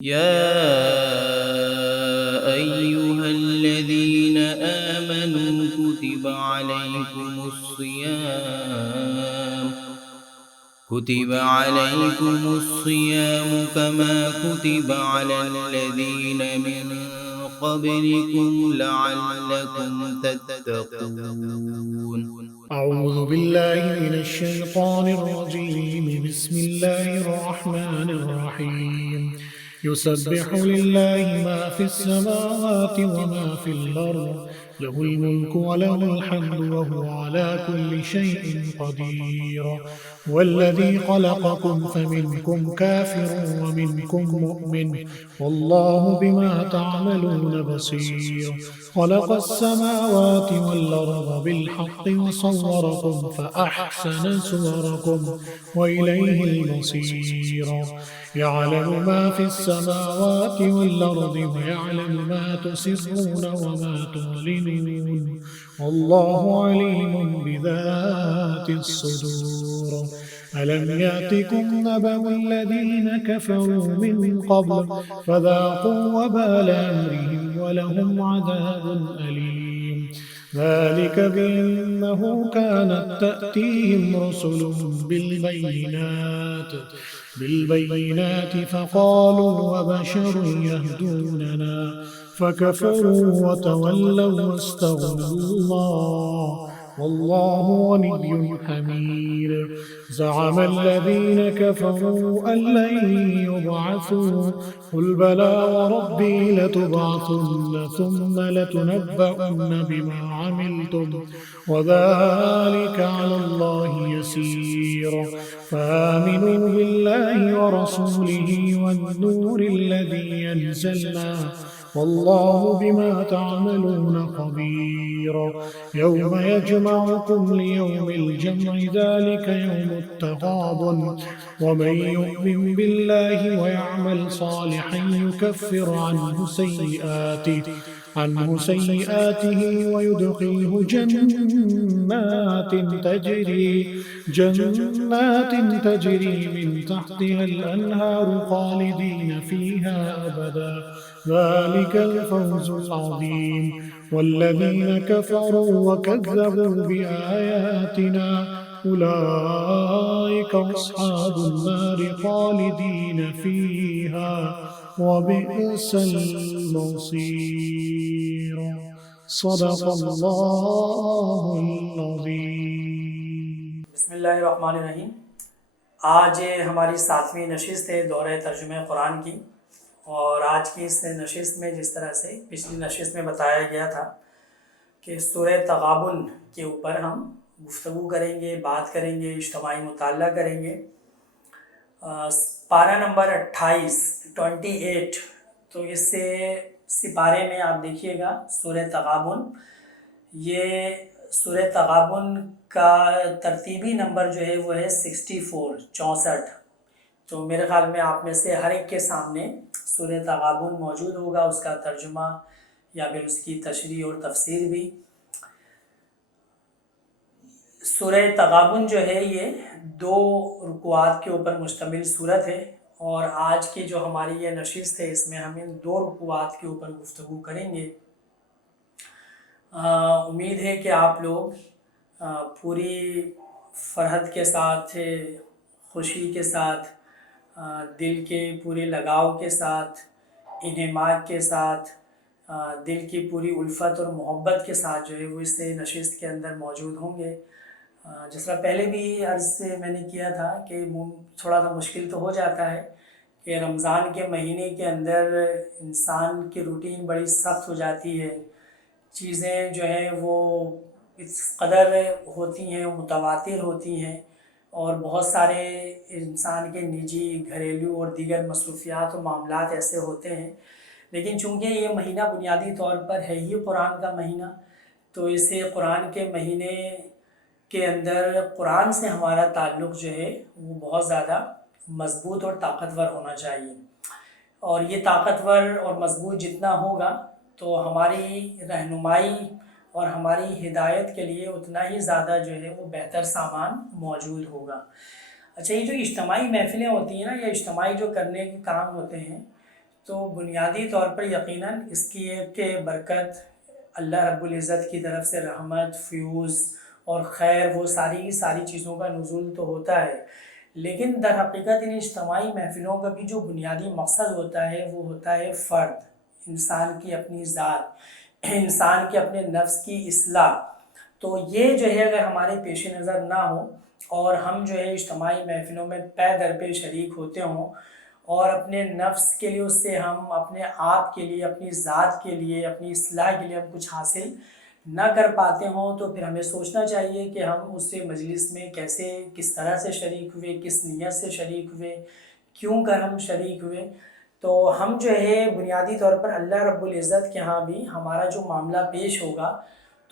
يا أيها الذين آمنوا كتب عليكم الصيام كما كتب على الذين من قبلكم لعلكم تتقون. أعوذ بالله من الشيطان الرجيم. بسم الله الرحمن الرحيم. يسبح لله ما في السماوات وما في الأرض، له الملك وله الحمد وهو على كل شيء قدير. والذي خلقكم فمنكم كافر ومنكم مؤمن، والله بما تعملون بصير. خلق السماوات والأرض بالحق وصوركم فأحسن صوركم وإليه المصير. يعلم ما في السماوات والأرض ويعلم ما تسرون وما تعلنون، والله عليم بذات الصدور. ألم يأتكم نبأ الذين كفروا من قبل فذاقوا وبال أمرهم ولهم عذاب أليم. ذلك بأنه كانت تأتيهم رسلهم بالبينات فقالوا وبشر يهدوننا فكفروا وتولوا واستغنى الله، والله غني حميد. زعم الذين كفروا أن لن يبعثوا، قل بلى وربي لتبعثن ثم لتنبؤن بما عملتم وذلك على الله يسير. فآمنوا بالله ورسوله والنور الذي أنزلنا، والله بما تعملون خبير. يوم يجمعكم ليوم الجمع، ذلك يوم التغابن. ومن يؤمن بالله ويعمل صالحا يكفر عنه سيئاته ويدخله جنات تجري من تحتها الأنهار خالدين فيها أبدا، ذلك الفوز العظيم. والذين كفروا وكذبوا بآياتنا أولئك أصحاب النار خالدين فيها وبئس المصير. صدق الله العظيم. بسم اللہ الرحمن الرحیم. آج ہماری 7ویں نشست ہے دورہ ترجمہ قرآن کی، اور آج کی اس نشست میں جس طرح سے پچھلی نشست میں بتایا گیا تھا کہ سورہ تغابن کے اوپر ہم گفتگو کریں گے، بات کریں گے، اجتماعی مطالعہ کریں گے. پارہ نمبر 28 تو اس سپارے میں آپ دیکھیے گا سورہ تغابن. یہ سورہ تغابن کا ترتیبی نمبر جو ہے وہ ہے 64. تو میرے خیال میں آپ میں سے ہر ایک کے سامنے سورہ تغابن موجود ہوگا، اس کا ترجمہ یا پھر اس کی تشریح اور تفسیر بھی. سورہ تغابن جو ہے یہ 2 رکوعات کے اوپر مشتمل صورت ہے، اور آج کی جو ہماری یہ نشست ہے اس میں ہم ان 2 رکوعات کے اوپر گفتگو کریں گے. امید ہے کہ آپ لوگ پوری فرحت کے ساتھ، خوشی کے ساتھ، دل کے پورے لگاؤ کے ساتھ، انہماک کے ساتھ، دل کی پوری الفت اور محبت کے ساتھ جو ہے وہ اس نشست کے اندر موجود ہوں گے. جس طرح پہلے بھی عرض سے میں نے کیا تھا کہ تھوڑا سا مشکل تو ہو جاتا ہے کہ رمضان کے مہینے کے اندر انسان کی روٹین بڑی سخت ہو جاتی ہے، چیزیں جو ہیں وہ اس قدر ہوتی ہیں، متواتر ہوتی ہیں، اور بہت سارے انسان کے نجی، گھریلو اور دیگر مصروفیات و معاملات ایسے ہوتے ہیں. لیکن چونکہ یہ مہینہ بنیادی طور پر ہے ہی قرآن کا مہینہ، تو اسے قرآن کے مہینے کے اندر قرآن سے ہمارا تعلق جو ہے وہ بہت زیادہ مضبوط اور طاقتور ہونا چاہیے. اور یہ طاقتور اور مضبوط جتنا ہوگا تو ہماری رہنمائی اور ہماری ہدایت کے لیے اتنا ہی زیادہ جو ہے وہ بہتر سامان موجود ہوگا. اچھا، یہ جو اجتماعی محفلیں ہوتی ہیں نا، یا اجتماعی جو کرنے کے کام ہوتے ہیں، تو بنیادی طور پر یقیناً اس کی ایک برکت اللہ رب العزت کی طرف سے رحمت، فیوز اور خیر، وہ ساری کی ساری چیزوں کا نزول تو ہوتا ہے، لیکن در حقیقت ان اجتماعی محفلوں کا بھی جو بنیادی مقصد ہوتا ہے وہ ہوتا ہے فرد، انسان کی اپنی ذات، انسان کے اپنے نفس کی اصلاح۔ تو یہ جو ہے اگر ہمارے پیش نظر نہ ہو اور ہم جو ہے اجتماعی محفلوں میں پے در پہ شریک ہوتے ہوں اور اپنے نفس کے لیے اس سے ہم اپنے آپ کے لیے، اپنی ذات کے لیے، اپنی اصلاح کے لیے ہم کچھ حاصل نہ کر پاتے ہوں، تو پھر ہمیں سوچنا چاہیے کہ ہم اس سے مجلس میں کیسے، کس طرح سے شریک ہوئے، کس نیت سے شریک ہوئے، کیوں کر ہم شریک ہوئے۔ تو ہم جو ہے بنیادی طور پر اللہ رب العزت کے ہاں بھی ہمارا جو معاملہ پیش ہوگا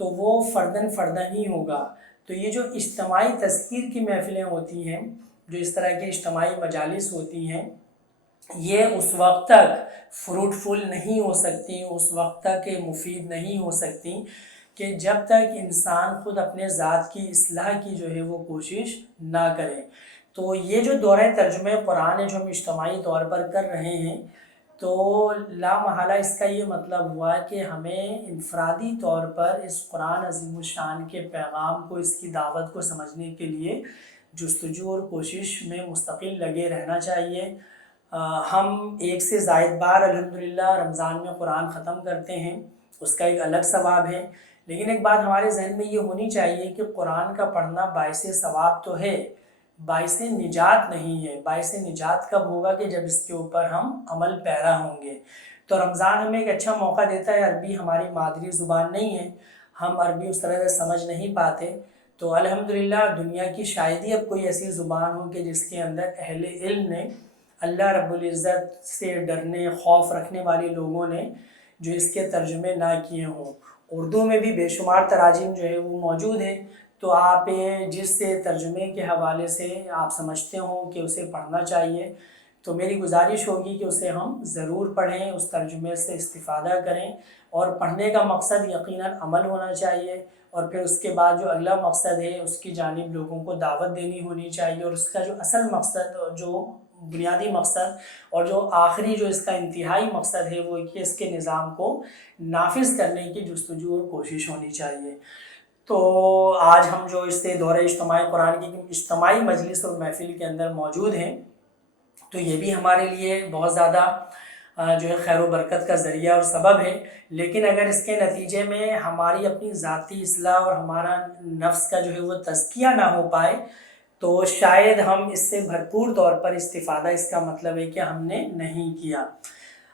تو وہ فرداً ہی ہوگا۔ تو یہ جو اجتماعی تذکیر کی محفلیں ہوتی ہیں، جو اس طرح کے اجتماعی مجالس ہوتی ہیں، یہ اس وقت تک فروٹفل نہیں ہو سکتی، اس وقت تک مفید نہیں ہو سکتی کہ جب تک انسان خود اپنے ذات کی اصلاح کی جو ہے وہ کوشش نہ کرے۔ تو یہ جو دورہ ترجمہ قرآن ہے جو ہم اجتماعی طور پر کر رہے ہیں، تو لا محالہ اس کا یہ مطلب ہوا کہ ہمیں انفرادی طور پر اس قرآن عظیم الشان کے پیغام کو، اس کی دعوت کو سمجھنے کے لیے جستجو اور کوشش میں مستقل لگے رہنا چاہیے۔ ہم 1 سے زائد بار الحمدللہ رمضان میں قرآن ختم کرتے ہیں، اس کا ایک الگ ثواب ہے، لیکن ایک بات ہمارے ذہن میں یہ ہونی چاہیے کہ قرآن کا پڑھنا باعث ثواب تو ہے، باعث نجات نہیں ہے۔ باعث نجات کب ہوگا؟ کہ جب اس کے اوپر ہم عمل پیرا ہوں گے۔ تو رمضان ہمیں ایک اچھا موقع دیتا ہے، عربی ہماری مادری زبان نہیں ہے، ہم عربی اس طرح سے سمجھ نہیں پاتے، تو الحمدللہ دنیا کی شاید ہی اب کوئی ایسی زبان ہو کہ جس کے اندر اہل علم نے، اللہ رب العزت سے ڈرنے، خوف رکھنے والے لوگوں نے جو اس کے ترجمے نہ کیے ہوں۔ اردو میں بھی بے شمار تراجم جو ہے وہ موجود ہیں، تو آپ جس ترجمے کے حوالے سے آپ سمجھتے ہوں کہ اسے پڑھنا چاہیے، تو میری گزارش ہوگی کہ اسے ہم ضرور پڑھیں، اس ترجمے سے استفادہ کریں، اور پڑھنے کا مقصد یقیناً عمل ہونا چاہیے، اور پھر اس کے بعد جو اگلا مقصد ہے اس کی جانب لوگوں کو دعوت دینی ہونی چاہیے، اور اس کا جو اصل مقصد، جو بنیادی مقصد اور جو آخری جو اس کا انتہائی مقصد ہے وہ کہ اس کے نظام کو نافذ کرنے کی جستجو اور کوشش ہونی چاہیے۔ تو آج ہم جو اس دورہ اجتماعی قرآن کی اجتماعی مجلس اور محفل کے اندر موجود ہیں، تو یہ بھی ہمارے لیے بہت زیادہ جو ہے خیر و برکت کا ذریعہ اور سبب ہے، لیکن اگر اس کے نتیجے میں ہماری اپنی ذاتی اصلاح اور ہمارا نفس کا جو ہے وہ تزکیہ نہ ہو پائے، تو شاید ہم اس سے بھرپور طور پر استفادہ، اس کا مطلب ہے کہ ہم نے نہیں کیا۔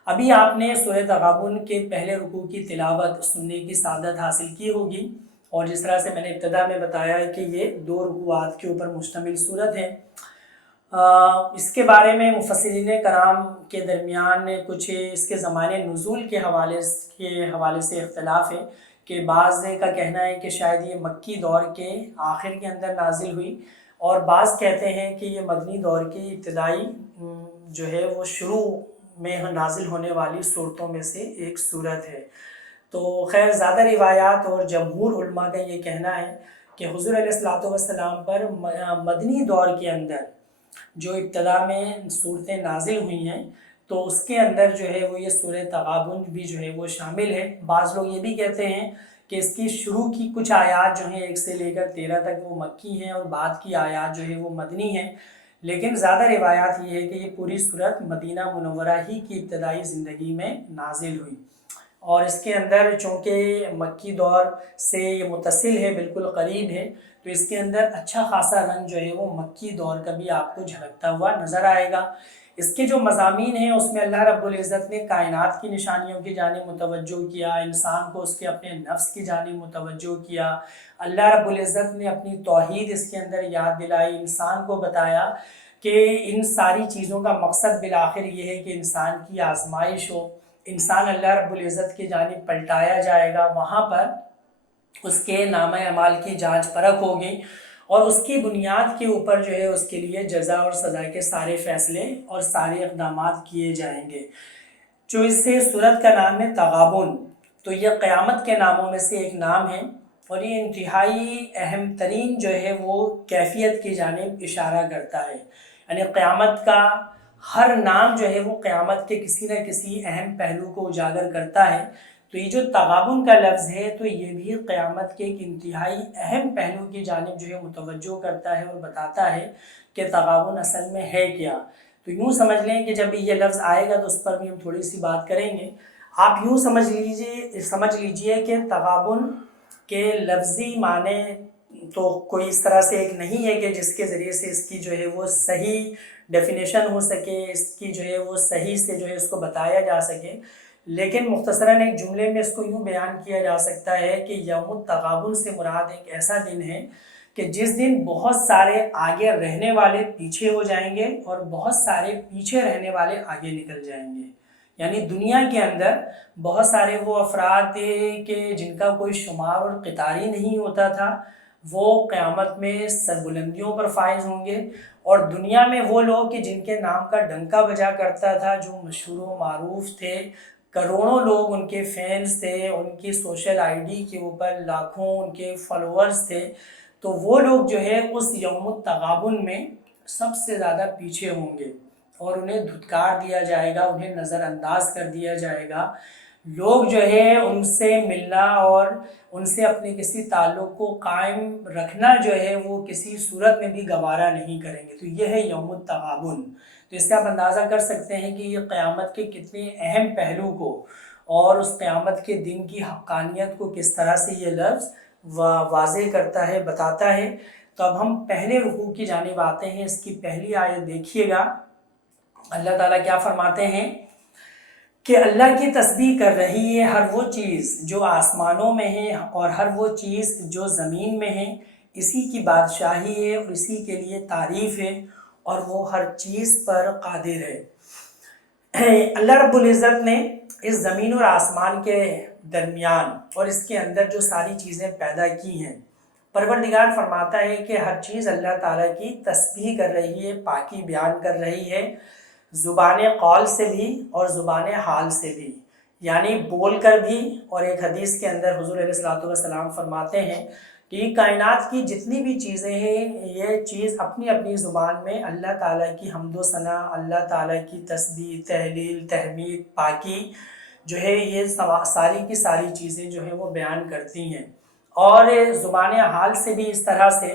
ابھی آپ نے سورہ تغابن کے پہلے رکوع کی تلاوت سننے کی سعادت حاصل کی ہوگی، اور جس طرح سے میں نے ابتدا میں بتایا ہے کہ یہ 2 رکوعات کے اوپر مشتمل صورت ہے۔ اس کے بارے میں مفسرین کرام کے درمیان کچھ اس کے زمانے نزول کے حوالے سے اختلاف ہے، کہ بعض کا کہنا ہے کہ شاید یہ مکی دور کے آخر کے اندر نازل ہوئی، اور بعض کہتے ہیں کہ یہ مدنی دور کی ابتدائی جو ہے وہ شروع میں نازل ہونے والی صورتوں میں سے ایک صورت ہے۔ تو خیر زیادہ روایات اور جمہور علماء کا یہ کہنا ہے کہ حضور علیہ الصلوۃ والسلام پر مدنی دور کے اندر جو ابتدا میں صورتیں نازل ہوئی ہیں، تو اس کے اندر جو ہے وہ یہ سورہ تغابن بھی جو ہے وہ شامل ہے۔ بعض لوگ یہ بھی کہتے ہیں کہ اس کی شروع کی کچھ آیات جو ہیں 1 سے لے کر 13 تک وہ مکی ہیں، اور بعد کی آیات جو ہے وہ مدنی ہیں، لیکن زیادہ روایات یہ ہے کہ یہ پوری صورت مدینہ منورہ ہی کی ابتدائی زندگی میں نازل ہوئی، اور اس کے اندر چونکہ مکی دور سے یہ متصل ہے، بالکل قریب ہے، تو اس کے اندر اچھا خاصا رنگ جو ہے وہ مکی دور کا بھی آپ کو جھلکتا ہوا نظر آئے گا۔ اس کے جو مضامین ہیں اس میں اللہ رب العزت نے کائنات کی نشانیوں کی جانب متوجہ کیا، انسان کو اس کے اپنے نفس کی جانب متوجہ کیا، اللہ رب العزت نے اپنی توحید اس کے اندر یاد دلائی، انسان کو بتایا کہ ان ساری چیزوں کا مقصد بالآخر یہ ہے کہ انسان کی آزمائش ہو، انسان اللہ رب العزت کی جانب پلٹایا جائے گا، وہاں پر اس کے نامہ اعمال کی جانچ پرکھ ہوگی، اور اس کی بنیاد کے اوپر جو ہے اس کے لیے جزا اور سزا کے سارے فیصلے اور سارے اقدامات کیے جائیں گے۔ جو اس سے صورت کا نام ہے تغابن، تو یہ قیامت کے ناموں میں سے ایک نام ہے، اور یہ انتہائی اہم ترین جو ہے وہ کیفیت کی جانب اشارہ کرتا ہے، یعنی قیامت کا ہر نام جو ہے وہ قیامت کے کسی نہ کسی اہم پہلو کو اجاگر کرتا ہے۔ تو یہ جو تغابن کا لفظ ہے تو یہ بھی قیامت کے ایک انتہائی اہم پہلو کی جانب جو ہے متوجہ کرتا ہے اور بتاتا ہے کہ تغابن اصل میں ہے کیا۔ تو یوں سمجھ لیں کہ جب یہ لفظ آئے گا تو اس پر بھی ہم تھوڑی سی بات کریں گے۔ آپ یوں سمجھ لیجئے کہ تغابن کے لفظی معنی تو کوئی اس طرح سے ایک نہیں ہے کہ جس کے ذریعے سے اس کی جو ہے وہ صحیح ڈیفینیشن ہو سکے، اس کی جو ہے وہ صحیح سے جو ہے اس کو بتایا جا سکے، لیکن مختصراً ایک جملے میں اس کو یوں بیان کیا جا سکتا ہے کہ یوم التغابن سے مراد ایک ایسا دن ہے کہ جس دن بہت سارے آگے رہنے والے پیچھے ہو جائیں گے اور بہت سارے پیچھے رہنے والے آگے نکل جائیں گے۔ یعنی دنیا کے اندر بہت سارے وہ افراد تھے کہ جن کا کوئی شمار اور قطار ہی نہیں ہوتا تھا، وہ قیامت میں سربلندیوں پر فائز ہوں گے، اور دنیا میں وہ لوگ کہ جن کے نام کا ڈنکا بجا کرتا تھا، جو مشہور و معروف تھے، کروڑوں لوگ ان کے فینس تھے، ان کی سوشل آئی ڈی کے اوپر لاکھوں ان کے فالوورز تھے، تو وہ لوگ جو ہے اس یوم التغابن میں سب سے زیادہ پیچھے ہوں گے اور انہیں دھتکار دیا جائے گا، انہیں نظر انداز کر دیا جائے گا۔ لوگ جو ہے ان سے ملنا اور ان سے اپنے کسی تعلق کو قائم رکھنا جو ہے وہ کسی صورت میں بھی گوارا نہیں کریں گے۔ تو یہ ہے یوم التغابن۔ تو اس سے آپ اندازہ کر سکتے ہیں کہ یہ قیامت کے کتنے اہم پہلو کو اور اس قیامت کے دن کی حقانیت کو کس طرح سے یہ لفظ واضح کرتا ہے، بتاتا ہے۔ تو اب ہم پہلے رکوع کی جانب آتے ہیں۔ اس کی پہلی آیت دیکھیے گا، اللہ تعالیٰ کیا فرماتے ہیں کہ اللہ کی تسبیح کر رہی ہے ہر وہ چیز جو آسمانوں میں ہے اور ہر وہ چیز جو زمین میں ہے، اسی کی بادشاہی ہے اور اسی کے لیے تعریف ہے، اور وہ ہر چیز پر قادر ہے۔ اللہ رب العزت نے اس زمین اور آسمان کے درمیان اور اس کے اندر جو ساری چیزیں پیدا کی ہیں، پروردگار فرماتا ہے کہ ہر چیز اللہ تعالیٰ کی تسبیح کر رہی ہے، پاکی بیان کر رہی ہے، زبان قول سے بھی اور زبان حال سے بھی، یعنی بول کر بھی، اور ایک حدیث کے اندر حضور علیہ الصلوۃ والسلام فرماتے ہیں کہ کائنات کی جتنی بھی چیزیں ہیں، یہ چیز اپنی اپنی زبان میں اللہ تعالیٰ کی حمد و ثنا، اللہ تعالیٰ کی تسبیح، تہلیل، تحمید، پاکی جو ہے یہ ساری کی ساری چیزیں جو ہیں وہ بیان کرتی ہیں۔ اور زبان حال سے بھی اس طرح سے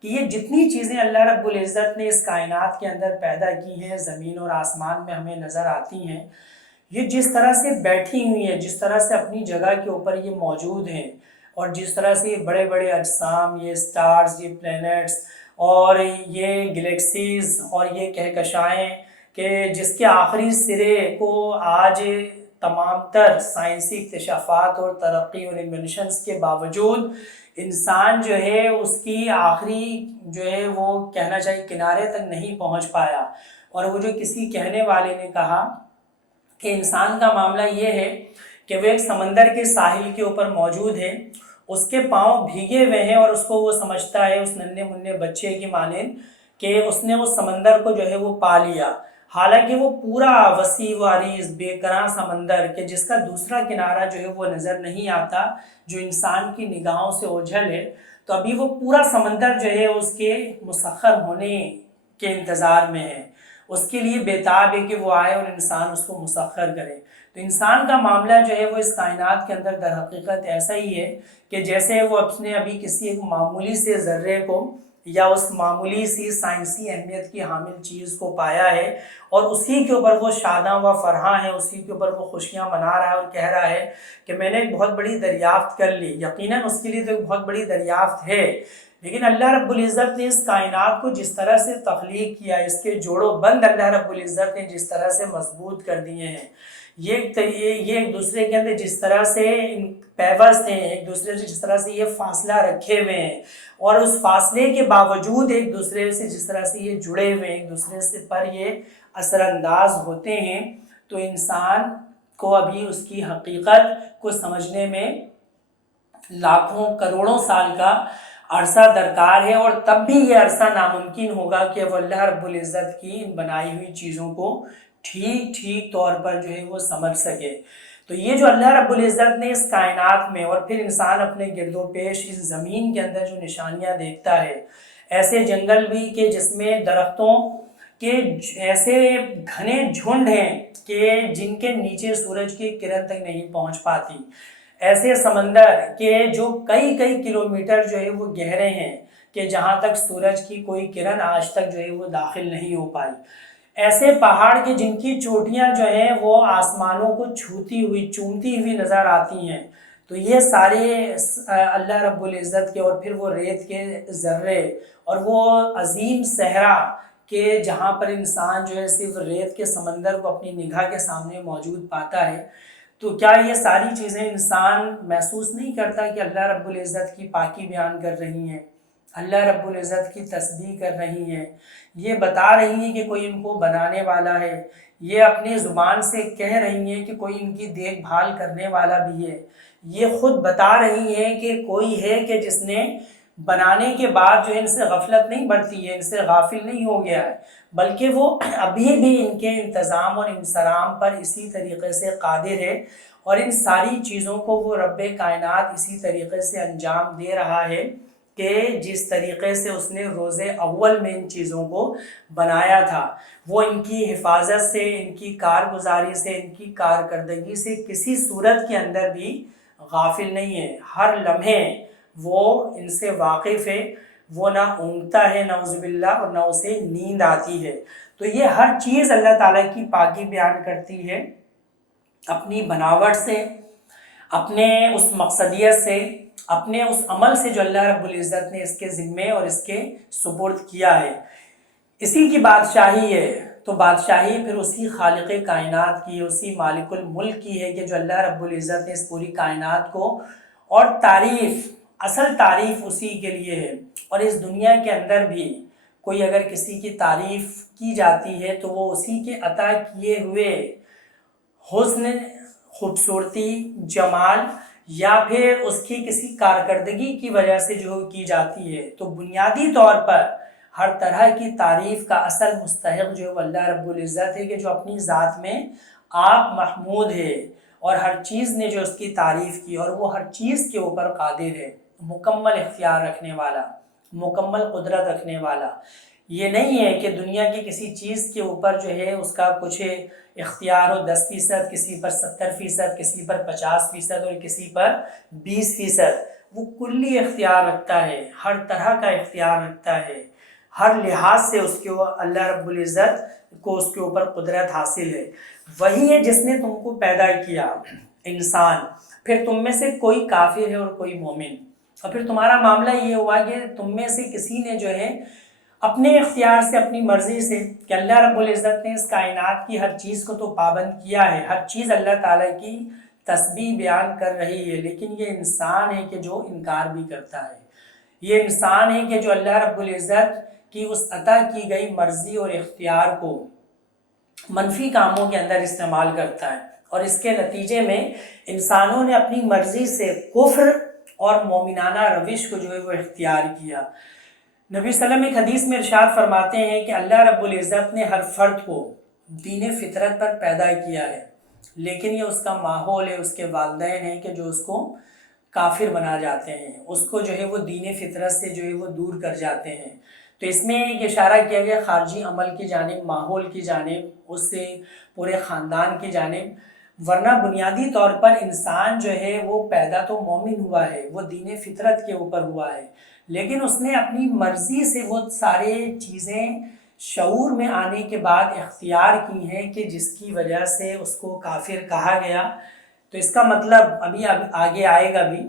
کہ یہ جتنی چیزیں اللہ رب العزت نے اس کائنات کے اندر پیدا کی ہیں، زمین اور آسمان میں ہمیں نظر آتی ہیں، یہ جس طرح سے بیٹھی ہوئی ہیں، جس طرح سے اپنی جگہ کے اوپر یہ موجود ہیں، اور جس طرح سے یہ بڑے بڑے اجسام، یہ سٹارز، یہ پلینٹس اور یہ گلیکسیز اور یہ کہکشائیں کہ جس کے آخری سرے کو آج تمام تر سائنسی اکتشافات اور ترقی اور انوینشنز کے باوجود انسان جو ہے اس کی آخری جو ہے وہ کہنا چاہیے کنارے تک نہیں پہنچ پایا۔ اور وہ جو کسی کہنے والے نے کہا کہ انسان کا معاملہ یہ ہے کہ وہ ایک سمندر کے ساحل کے اوپر موجود ہے، اس کے پاؤں بھیگے ہوئے ہیں اور اس کو وہ سمجھتا ہے اس ننھے منھے بچے کی مانند کہ اس نے اس سمندر کو جو ہے وہ پا لیا، حالانکہ وہ پورا وسیع و عریض بے کران سمندر کہ جس کا دوسرا کنارہ جو ہے وہ نظر نہیں آتا، جو انسان کی نگاہوں سے اوجھل ہے، تو ابھی وہ پورا سمندر جو ہے اس کے مسخر ہونے کے انتظار میں ہے، اس کے لیے بیتاب ہے کہ وہ آئے اور انسان اس کو مسخر کرے۔ تو انسان کا معاملہ جو ہے وہ اس کائنات کے اندر در حقیقت ایسا ہی ہے کہ جیسے وہ اپنے ابھی کسی ایک معمولی سے ذرے کو یا اس معمولی سی سائنسی اہمیت کی حامل چیز کو پایا ہے اور اسی کے اوپر وہ شاداں و فرحاں ہے، اسی کے اوپر وہ خوشیاں منا رہا ہے اور کہہ رہا ہے کہ میں نے ایک بہت بڑی دریافت کر لی۔ یقیناً اس کے لیے تو ایک بہت بڑی دریافت ہے، لیکن اللہ رب العزت نے اس کائنات کو جس طرح سے تخلیق کیا، اس کے جوڑ و بند اللہ رب العزت نے جس طرح سے مضبوط کر دیے ہیں، یہ ایک دوسرے کے اندر جس طرح سے پیوست ہیں، ایک دوسرے سے جس طرح سے یہ فاصلہ رکھے ہوئے ہیں، اور اس فاصلے کے باوجود ایک دوسرے سے جس طرح سے یہ جڑے ہوئے ہیں، ایک دوسرے سے پر یہ اثر انداز ہوتے ہیں، تو انسان کو ابھی اس کی حقیقت کو سمجھنے میں لاکھوں کروڑوں سال کا عرصہ درکار ہے، اور تب بھی یہ عرصہ ناممکن ہوگا کہ وہ اللہ رب العزت کی ان بنائی ہوئی چیزوں کو ٹھیک طور پر جو ہے وہ سمجھ سکے۔ تو یہ جو اللہ رب العزت نے اس کائنات میں، اور پھر انسان اپنے گرد و پیش اس زمین کے اندر جو نشانیاں دیکھتا ہے، ایسے جنگل بھی کہ جس میں درختوں کہ ایسے گھنے جھنڈ ہیں کہ جن کے نیچے سورج کی کرن تک نہیں پہنچ پاتی، ایسے سمندر کہ جو کئی کئی کلومیٹر جو ہے وہ گہرے ہیں کہ جہاں تک سورج کی کوئی کرن آج تک جو ہے وہ داخل نہیں ہو پائی، ایسے پہاڑ کے جن کی چوٹیاں جو ہیں وہ آسمانوں کو چھوتی ہوئی چومتی ہوئی نظر آتی ہیں، تو یہ سارے اللہ رب العزت کے، اور پھر وہ ریت کے ذرے اور وہ عظیم صحرا کہ جہاں پر انسان جو ہے صرف ریت کے سمندر کو اپنی نگاہ کے سامنے موجود پاتا ہے، تو کیا یہ ساری چیزیں انسان محسوس نہیں کرتا کہ اللہ رب العزت کی پاکی بیان کر رہی ہیں، اللہ رب العزت کی تسبیح کر رہی ہیں، یہ بتا رہی ہیں کہ کوئی ان کو بنانے والا ہے، یہ اپنی زبان سے کہہ رہی ہیں کہ کوئی ان کی دیکھ بھال کرنے والا بھی ہے، یہ خود بتا رہی ہیں کہ کوئی ہے کہ جس نے بنانے کے بعد جو ہے ان سے غفلت نہیں برتی ہے، ان سے غافل نہیں ہو گیا ہے، بلکہ وہ ابھی بھی ان کے انتظام اور انصرام پر اسی طریقے سے قادر ہے، اور ان ساری چیزوں کو وہ رب کائنات اسی طریقے سے انجام دے رہا ہے کہ جس طریقے سے اس نے روز اول میں ان چیزوں کو بنایا تھا، وہ ان کی حفاظت سے، ان کی کارگزاری سے، ان کی کارکردگی سے کسی صورت کے اندر بھی غافل نہیں ہے، ہر لمحے وہ ان سے واقف ہے، وہ نہ اونگتا ہے نعوذ باللہ اور نہ اسے نیند آتی ہے، تو یہ ہر چیز اللہ تعالیٰ کی پاکی بیان کرتی ہے اپنی بناوٹ سے، اپنے اس مقصدیت سے، اپنے اس عمل سے جو اللہ رب العزت نے اس کے ذمے اور اس کے سپرد کیا ہے، اسی کی بادشاہی ہے، تو بادشاہی پھر اسی خالق کائنات کی، اسی مالک الملک کی ہے کہ جو اللہ رب العزت نے اس پوری کائنات کو، اور تعریف، اصل تعریف اسی کے لیے ہے، اور اس دنیا کے اندر بھی کوئی اگر کسی کی تعریف کی جاتی ہے تو وہ اسی کے عطا کیے ہوئے حسن، خوبصورتی، جمال، یا پھر اس کی کسی کارکردگی کی وجہ سے جو کی جاتی ہے، تو بنیادی طور پر ہر طرح کی تعریف کا اصل مستحق جو اللہ رب العزت ہے کہ جو اپنی ذات میں آپ محمود ہے، اور ہر چیز نے جو اس کی تعریف کی، اور وہ ہر چیز کے اوپر قادر ہے، مکمل اختیار رکھنے والا، مکمل قدرت رکھنے والا، یہ نہیں ہے کہ دنیا کی کسی چیز کے اوپر جو ہے اس کا کچھ اختیار ہو 10%، کسی پر 70%، کسی پر 50% اور کسی پر 20%، وہ کلی اختیار رکھتا ہے، ہر طرح کا اختیار رکھتا ہے، ہر لحاظ سے اس کے اللہ رب العزت کو اس کے اوپر قدرت حاصل ہے، وہی ہے جس نے تم کو پیدا کیا انسان، پھر تم میں سے کوئی کافر ہے اور کوئی مومن، اور پھر تمہارا معاملہ یہ ہوا کہ تم میں سے کسی نے جو ہے اپنے اختیار سے، اپنی مرضی سے، کہ اللہ رب العزت نے اس کائنات کی ہر چیز کو تو پابند کیا ہے، ہر چیز اللہ تعالیٰ کی تسبیح بیان کر رہی ہے، لیکن یہ انسان ہے کہ جو انکار بھی کرتا ہے، یہ انسان ہے کہ جو اللہ رب العزت کی اس عطا کی گئی مرضی اور اختیار کو منفی کاموں کے اندر استعمال کرتا ہے، اور اس کے نتیجے میں انسانوں نے اپنی مرضی سے کفر اور مومنانہ روش کو جو ہے وہ اختیار کیا۔ نبی صلی اللہ علیہ وسلم ایک حدیث میں ارشاد فرماتے ہیں کہ اللہ رب العزت نے ہر فرد کو دین فطرت پر پیدا کیا ہے، لیکن یہ اس کا ماحول ہے، اس کے والدین ہیں کہ جو اس کو کافر بنا جاتے ہیں، اس کو جو ہے وہ دین فطرت سے جو ہے وہ دور کر جاتے ہیں، تو اس میں ایک اشارہ کیا گیا خارجی عمل کی جانب، ماحول کی جانب، اس سے پورے خاندان کی جانب، ورنہ بنیادی طور پر انسان جو ہے وہ پیدا تو مومن ہوا ہے، وہ دین فطرت کے اوپر ہوا ہے، لیکن اس نے اپنی مرضی سے وہ سارے چیزیں شعور میں آنے کے بعد اختیار کی ہیں کہ جس کی وجہ سے اس کو کافر کہا گیا، تو اس کا مطلب ابھی آگے آئے گا بھی،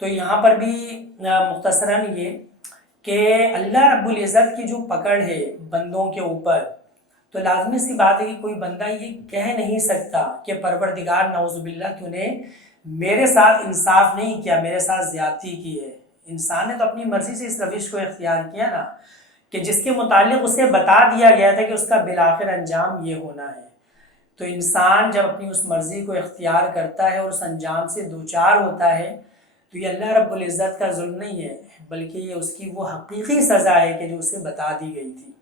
تو یہاں پر بھی مختصراً یہ کہ اللہ رب العزت کی جو پکڑ ہے بندوں کے اوپر، تو لازمی سی بات ہے کہ کوئی بندہ یہ کہہ نہیں سکتا کہ پروردگار نعوذ باللہ تو نے میرے ساتھ انصاف نہیں کیا، میرے ساتھ زیادتی کی ہے۔ انسان نے تو اپنی مرضی سے اس روش کو اختیار کیا نا، کہ جس کے متعلق اسے بتا دیا گیا تھا کہ اس کا بالآخر انجام یہ ہونا ہے، تو انسان جب اپنی اس مرضی کو اختیار کرتا ہے اور اس انجام سے دوچار ہوتا ہے، تو یہ اللہ رب العزت کا ظلم نہیں ہے، بلکہ یہ اس کی وہ حقیقی سزا ہے کہ جو اسے بتا دی گئی تھی۔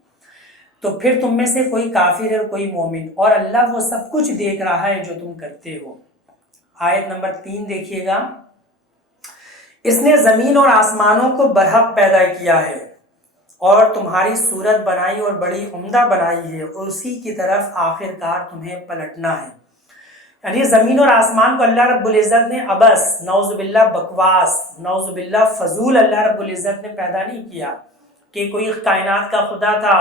تو پھر تم میں سے کوئی کافر ہے اور کوئی مومن، اور اللہ وہ سب کچھ دیکھ رہا ہے جو تم کرتے ہو۔ آیت نمبر 3 دیکھیے گا، اس نے زمین اور آسمانوں کو برحق پیدا کیا ہے، اور تمہاری صورت بنائی اور بڑی عمدہ بنائی ہے، اور اسی کی طرف آخر کار تمہیں پلٹنا ہے۔ یعنی زمین اور آسمان کو اللہ رب العزت نے عبث، نعوذ باللہ بکواس، نعوذ باللہ فضول اللہ رب العزت نے پیدا نہیں کیا کہ کوئی کائنات کا خدا تھا،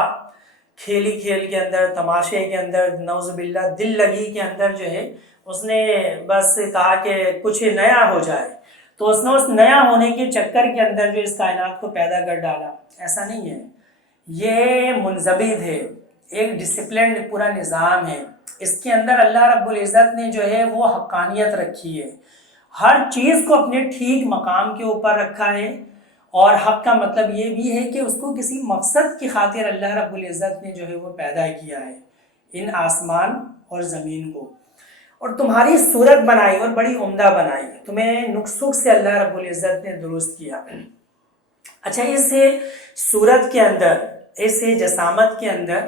کھیلی کھیل کے اندر، تماشے کے اندر، نعوذ باللہ دل لگی کے اندر جو ہے اس نے بس کہا کہ کچھ نیا ہو جائے، تو اس نے اس نیا ہونے کے چکر کے اندر جو اس کائنات کو پیدا کر ڈالا۔ ایسا نہیں ہے، یہ منضبط ہے، ایک ڈسپلنڈ پورا نظام ہے۔ اس کے اندر اللہ رب العزت نے جو ہے وہ حقانیت رکھی ہے، ہر چیز کو اپنے ٹھیک مقام کے اوپر رکھا ہے، اور حق کا مطلب یہ بھی ہے کہ اس کو کسی مقصد کی خاطر اللہ رب العزت نے جو ہے وہ پیدا کیا ہے ان آسمان اور زمین کو، اور تمہاری صورت بنائی اور بڑی عمدہ بنائی، تمہیں نقص سے اللہ رب العزت نے درست کیا۔ اچھا، اس صورت کے اندر، اس جسامت کے اندر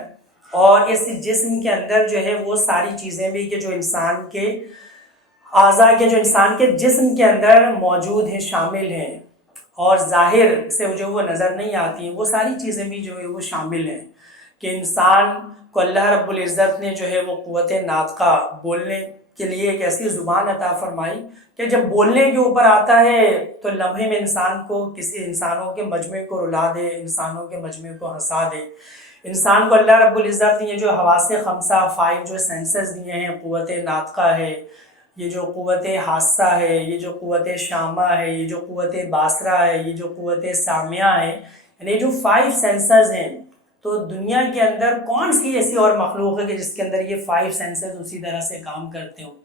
اور اس جسم کے اندر جو ہے وہ ساری چیزیں بھی کہ جو انسان کے اعضاء کے، جو انسان کے جسم کے اندر موجود ہیں، شامل ہیں، اور ظاہر سے جو وہ نظر نہیں آتی ہیں، وہ ساری چیزیں بھی جو ہے وہ شامل ہیں کہ انسان کو اللہ رب العزت نے جو ہے وہ قوت ناطقہ، بولنے کے لیے ایک ایسی زبان عطا فرمائی کہ جب بولنے کے اوپر آتا ہے تو لمحے میں انسان کو، کسی انسانوں کے مجموعے کو رلا دے، انسانوں کے مجموعے کو ہنسا دے۔ انسان کو اللہ رب العزت نے یہ جو حواس خمسہ، 5 جو سینسز دیے ہیں، قوت ناطقہ ہے، یہ جو قوت حاسہ ہے، یہ جو قوت شامہ ہے، یہ جو قوت باصرہ ہے، یہ جو قوت سامعہ ہے، یعنی جو 5 سینسز ہیں، تو دنیا کے اندر کون سی ایسی اور مخلوق ہے کہ جس کے اندر یہ 5 سینسز اسی طرح سے کام کرتے ہوں؟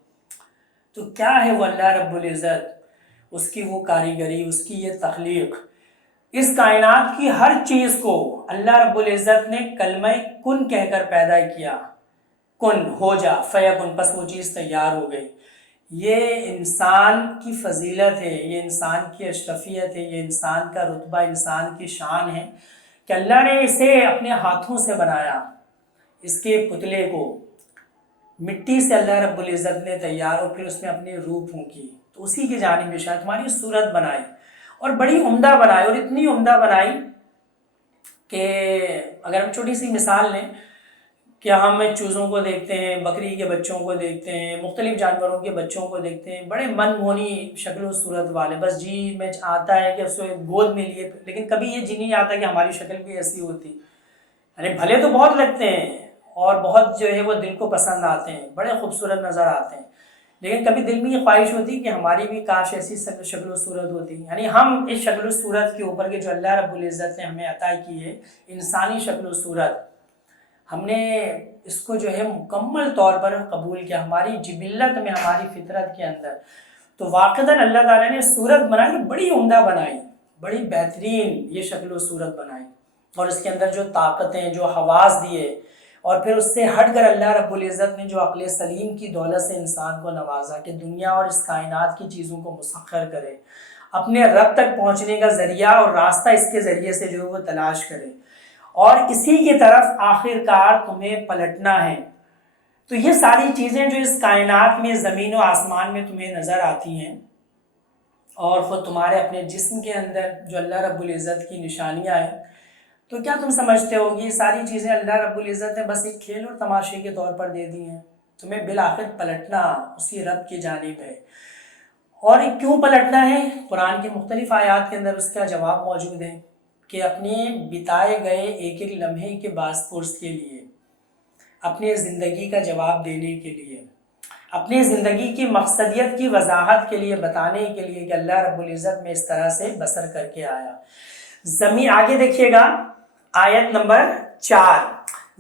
تو کیا ہے وہ اللہ رب العزت، اس کی وہ کاریگری، اس کی یہ تخلیق، اس کائنات کی ہر چیز کو اللہ رب العزت نے کلمہ کن کہہ کر پیدا کیا، کن ہو جا، فیکن، پس وہ چیز تیار ہو گئی۔ یہ انسان کی فضیلت ہے، یہ انسان کی اشرفیت ہے، یہ انسان کا رتبہ، انسان کی شان ہے کہ اللہ نے اسے اپنے ہاتھوں سے بنایا، اس کے پتلے کو مٹی سے اللہ رب العزت نے تیار، اور پھر اس میں اپنی روح پھونکی، تو اسی کی جانب اشارہ، تمہاری صورت بنائی اور بڑی عمدہ بنائی، اور اتنی عمدہ بنائی کہ اگر ہم چھوٹی سی مثال لیں کہ ہم چوزوں کو دیکھتے ہیں، بکری کے بچوں کو دیکھتے ہیں، مختلف جانوروں کے بچوں کو دیکھتے ہیں، بڑے من مونی شکل و صورت والے، بس جی میں آتا ہے کہ اس کو گود میں لیے، لیکن کبھی یہ جی نہیں آتا کہ ہماری شکل بھی ایسی ہوتی، یعنی بھلے تو بہت لگتے ہیں اور بہت جو ہے وہ دل کو پسند آتے ہیں، بڑے خوبصورت نظر آتے ہیں، لیکن کبھی دل میں یہ خواہش ہوتی کہ ہماری بھی کاش ایسی شکل و صورت ہوتی۔ یعنی ہم اس شکل و صورت کے اوپر کے جو اللہ رب العزت نے ہمیں عطا کی ہے انسانی شکل و صورت، ہم نے اس کو جو ہے مکمل طور پر قبول کیا، ہماری جبلت میں، ہماری فطرت کے اندر، تو واقعتاً اللہ تعالیٰ نے صورت بنائی، بڑی عمدہ بنائی، بڑی بہترین یہ شکل و صورت بنائی، اور اس کے اندر جو طاقتیں، جو حواس دیے، اور پھر اس سے ہٹ کر اللہ رب العزت نے جو عقل سلیم کی دولت سے انسان کو نوازا کہ دنیا اور اس کائنات کی چیزوں کو مسخر کرے، اپنے رب تک پہنچنے کا ذریعہ اور راستہ اس کے ذریعے سے جو وہ تلاش کرے، اور اسی کی طرف آخر کار تمہیں پلٹنا ہے۔ تو یہ ساری چیزیں جو اس کائنات میں، زمین و آسمان میں تمہیں نظر آتی ہیں، اور خود تمہارے اپنے جسم کے اندر جو اللہ رب العزت کی نشانیاں ہیں، تو کیا تم سمجھتے ہو کہ یہ ساری چیزیں اللہ رب العزت نے بس ایک کھیل اور تماشے کے طور پر دے دی ہیں؟ تمہیں بالآخر پلٹنا اسی رب کی جانب ہے۔ اور کیوں پلٹنا ہے؟ قرآن کی مختلف آیات کے اندر اس کا جواب موجود ہے کہ اپنے بتائے گئے ایک ایک لمحے کے باعث پرس کے لیے، اپنے زندگی کا جواب دینے کے لیے، اپنی زندگی کی مقصدیت کی وضاحت کے لیے، بتانے کے لیے کہ اللہ رب العزت میں اس طرح سے بسر کر کے آیا۔ زمین، آگے دیکھیے گا آیت نمبر 4،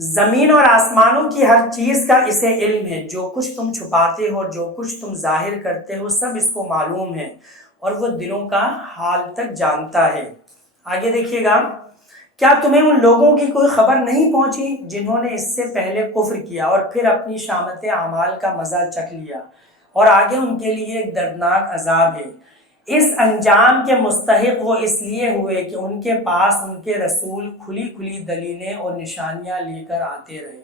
زمین اور آسمانوں کی ہر چیز کا اسے علم ہے، جو کچھ تم چھپاتے ہو اور جو کچھ تم ظاہر کرتے ہو سب اس کو معلوم ہے، اور وہ دلوں کا حال تک جانتا ہے۔ آگے دیکھیے گا، کیا تمہیں ان لوگوں کی کوئی خبر نہیں پہنچی جنہوں نے اس سے پہلے کفر کیا اور پھر اپنی شامت اعمال کا مزہ چکھ لیا، اور آگے ان کے لیے ایک دردناک عذاب ہے۔ اس انجام کے مستحق وہ اس لیے ہوئے کہ ان کے پاس ان کے رسول کھلی کھلی دلیلیں اور نشانیاں لے کر آتے رہے۔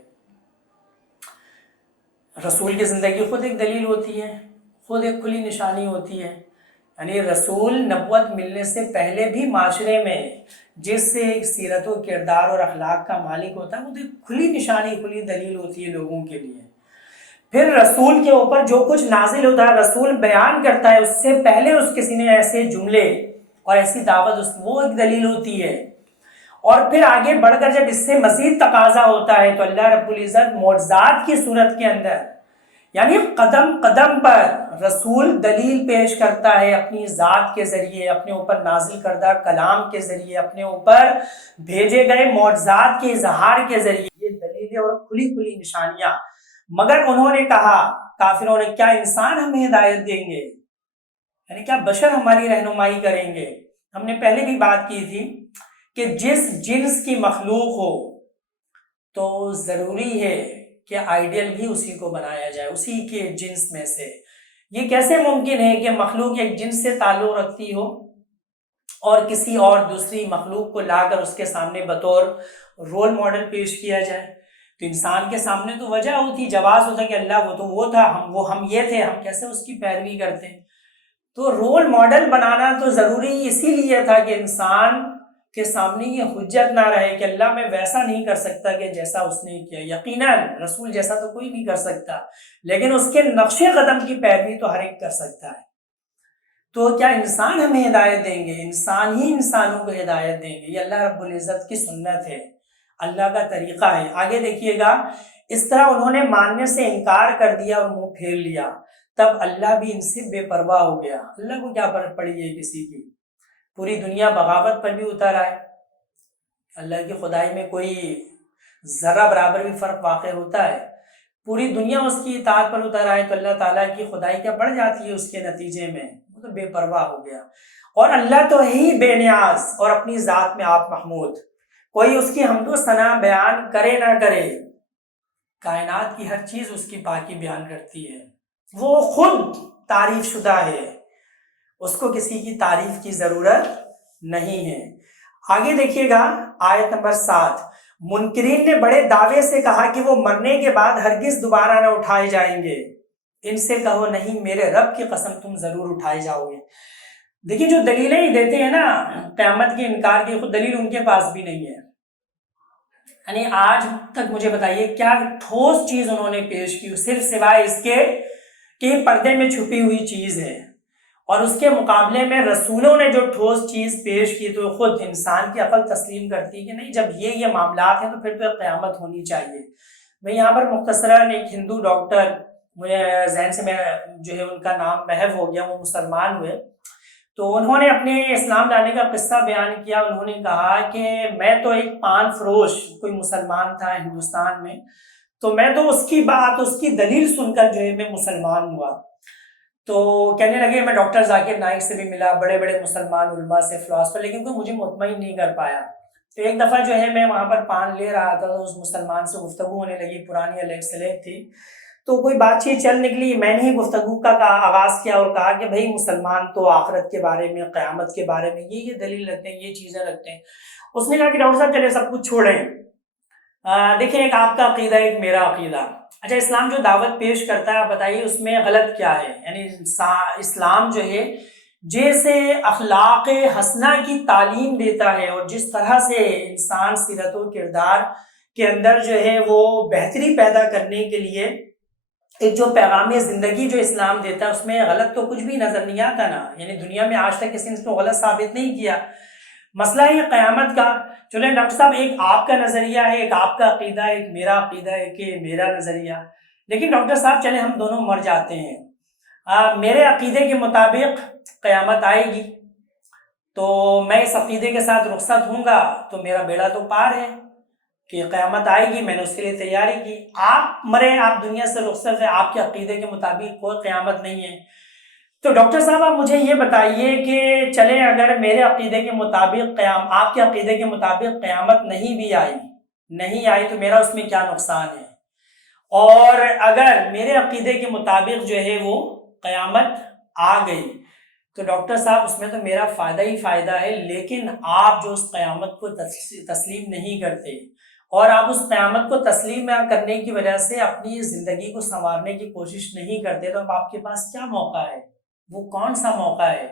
رسول کی زندگی خود ایک دلیل ہوتی ہے، خود ایک کھلی نشانی ہوتی ہے، یعنی رسول نبوت ملنے سے پہلے بھی معاشرے میں جس سے سیرت و کردار اور اخلاق کا مالک ہوتا ہے وہ تو کھلی نشانی کھلی دلیل ہوتی ہے لوگوں کے لیے. پھر رسول کے اوپر جو کچھ نازل ہوتا ہے رسول بیان کرتا ہے اس سے پہلے اس کسی نے ایسے جملے اور ایسی دعوت وہ ایک دلیل ہوتی ہے. اور پھر آگے بڑھ کر جب اس سے مزید تقاضا ہوتا ہے تو اللہ رب العزت معجزات کی صورت کے اندر یعنی قدم قدم پر رسول دلیل پیش کرتا ہے اپنی ذات کے ذریعے، اپنے اوپر نازل کردہ کلام کے ذریعے، اپنے اوپر بھیجے گئے معجزات کے اظہار کے ذریعے، یہ دلیلیں اور کھلی کھلی نشانیاں. مگر انہوں نے کہا کافروں نے کیا انسان ہمیں ہدایت دیں گے، یعنی کیا بشر ہماری رہنمائی کریں گے. ہم نے پہلے بھی بات کی تھی کہ جس جنس کی مخلوق ہو تو ضروری ہے کہ آئیڈیل بھی اسی کو بنایا جائے، اسی کے جنس میں سے. یہ کیسے ممکن ہے کہ مخلوق ایک جنس سے تعلق رکھتی ہو اور کسی اور دوسری مخلوق کو لا کر اس کے سامنے بطور رول ماڈل پیش کیا جائے؟ تو انسان کے سامنے تو وجہ ہوتی، جواز ہوتا کہ اللہ وہ تو وہ تھا، ہم یہ تھے، ہم کیسے اس کی پیروی کرتے ہیں. تو رول ماڈل بنانا تو ضروری اسی لیے تھا کہ انسان کے سامنے یہ حجت نہ رہے کہ اللہ میں ویسا نہیں کر سکتا کہ جیسا اس نے کیا. یقیناً رسول جیسا تو کوئی نہیں کر سکتا، لیکن اس کے نقش قدم کی پیروی تو ہر ایک کر سکتا ہے. تو کیا انسان ہمیں ہدایت دیں گے؟ انسان ہی انسانوں کو ہدایت دیں گے. یہ اللہ رب العزت کی سنت ہے، اللہ کا طریقہ ہے. آگے دیکھیے گا، اس طرح انہوں نے ماننے سے انکار کر دیا اور منہ پھیر لیا، تب اللہ بھی ان سے بے پرواہ ہو گیا. اللہ کو کیا فرق پڑی ہے کسی کی؟ پوری دنیا بغاوت پر بھی اتر آئے، اللہ کی خدائی میں کوئی ذرہ برابر بھی فرق واقع ہوتا ہے؟ پوری دنیا اس کی اطاعت پر اتر آئے تو اللہ تعالیٰ کی خدائی کیا بڑھ جاتی ہے اس کے نتیجے میں؟ وہ تو بے پرواہ ہو گیا. اور اللہ تو ہی بے نیاز اور اپنی ذات میں آپ محمود، کوئی اس کی حمد و ثنا بیان کرے نہ کرے، کائنات کی ہر چیز اس کی پاکی بیان کرتی ہے. وہ خود تعریف شدہ ہے، اس کو کسی کی تعریف کی ضرورت نہیں ہے. آگے دیکھیے گا آیت نمبر 7، منکرین نے بڑے دعوے سے کہا کہ وہ مرنے کے بعد ہرگز دوبارہ نہ اٹھائے جائیں گے. ان سے کہو نہیں، میرے رب کی قسم تم ضرور اٹھائے جاؤ گے. دیکھیے جو دلیلیں ہی دیتے ہیں نا قیامت کے انکار کی، خود دلیل ان کے پاس بھی نہیں ہے. یعنی آج تک مجھے بتائیے کیا ٹھوس چیز انہوں نے پیش کی صرف سوائے اس کے کہ پردے میں چھپی ہوئی چیز ہے. اور اس کے مقابلے میں رسولوں نے جو ٹھوس چیز پیش کی تو خود انسان کی عقل تسلیم کرتی کہ نہیں، جب یہ معاملات ہیں تو پھر تو قیامت ہونی چاہیے. میں یہاں پر مختصراً ایک ہندو ڈاکٹر، مجھے ذہن سے میں جو ہے ان کا نام محو ہو گیا، وہ مسلمان ہوئے، تو انہوں نے اپنے اسلام لانے کا قصہ بیان کیا. انہوں نے کہا کہ میں تو ایک پان فروش کوئی مسلمان تھا ہندوستان میں، تو میں تو اس کی بات اس کی دلیل سن کر جو ہے میں مسلمان ہوا. تو کہنے لگے میں ڈاکٹر ذاکر نائک سے بھی ملا، بڑے بڑے مسلمان علماء سے، فلاسفر، لیکن کوئی مجھے مطمئن نہیں کر پایا. تو ایک دفعہ جو ہے میں وہاں پر پان لے رہا تھا تو اس مسلمان سے گفتگو ہونے لگی، پرانی الیگ سلیگ تھی، تو کوئی بات چیت چل نکلی. میں نے ہی گفتگو کا آغاز کیا اور کہا کہ بھائی مسلمان تو آخرت کے بارے میں، قیامت کے بارے میں یہ دلیل رکھتے ہیں، یہ چیزیں رکھتے ہیں. اس نے کہا کہ ڈاکٹر صاحب چلے سب کچھ چھوڑیں، دیکھیں ایک آپ کا عقیدہ ایک میرا عقیدہ. اچھا اسلام جو دعوت پیش کرتا ہے آپ بتائیے اس میں غلط کیا ہے؟ یعنی اسلام جو ہے جیسے اخلاق حسنہ کی تعلیم دیتا ہے اور جس طرح سے انسان سیرت و کردار کے اندر جو ہے وہ بہتری پیدا کرنے کے لیے ایک جو پیغام زندگی جو اسلام دیتا ہے اس میں غلط تو کچھ بھی نظر نہیں آتا نا. یعنی دنیا میں آج تک کسی نے اس کو غلط ثابت نہیں کیا. مسئلہ ہے قیامت کا. چلیں ڈاکٹر صاحب ایک آپ کا نظریہ ہے، ایک آپ کا عقیدہ ہے، ایک میرا عقیدہ ہے کہ میرا نظریہ، لیکن ڈاکٹر صاحب چلیں ہم دونوں مر جاتے ہیں. میرے عقیدے کے مطابق قیامت آئے گی تو میں اس عقیدے کے ساتھ رخصت ہوں گا تو میرا بیڑا تو پار ہے کہ قیامت آئے گی، میں نے اس کے لیے تیاری کی. آپ مرے، آپ دنیا سے رخصت ہیں، آپ کے عقیدے کے مطابق کوئی قیامت نہیں ہے. تو ڈاکٹر صاحب آپ مجھے یہ بتائیے کہ چلیں اگر میرے عقیدے کے مطابق آپ کے عقیدے کے مطابق قیامت نہیں بھی آئی تو میرا اس میں کیا نقصان ہے؟ اور اگر میرے عقیدے کے مطابق جو ہے وہ قیامت آ گئی تو ڈاکٹر صاحب اس میں تو میرا فائدہ ہی فائدہ ہے، لیکن آپ جو اس قیامت کو تسلیم نہیں کرتے اور آپ اس قیامت کو تسلیم کرنے کی وجہ سے اپنی زندگی کو سنوارنے کی کوشش نہیں کرتے، تو اب آپ کے پاس کیا موقع ہے؟ وہ کون سا موقع ہے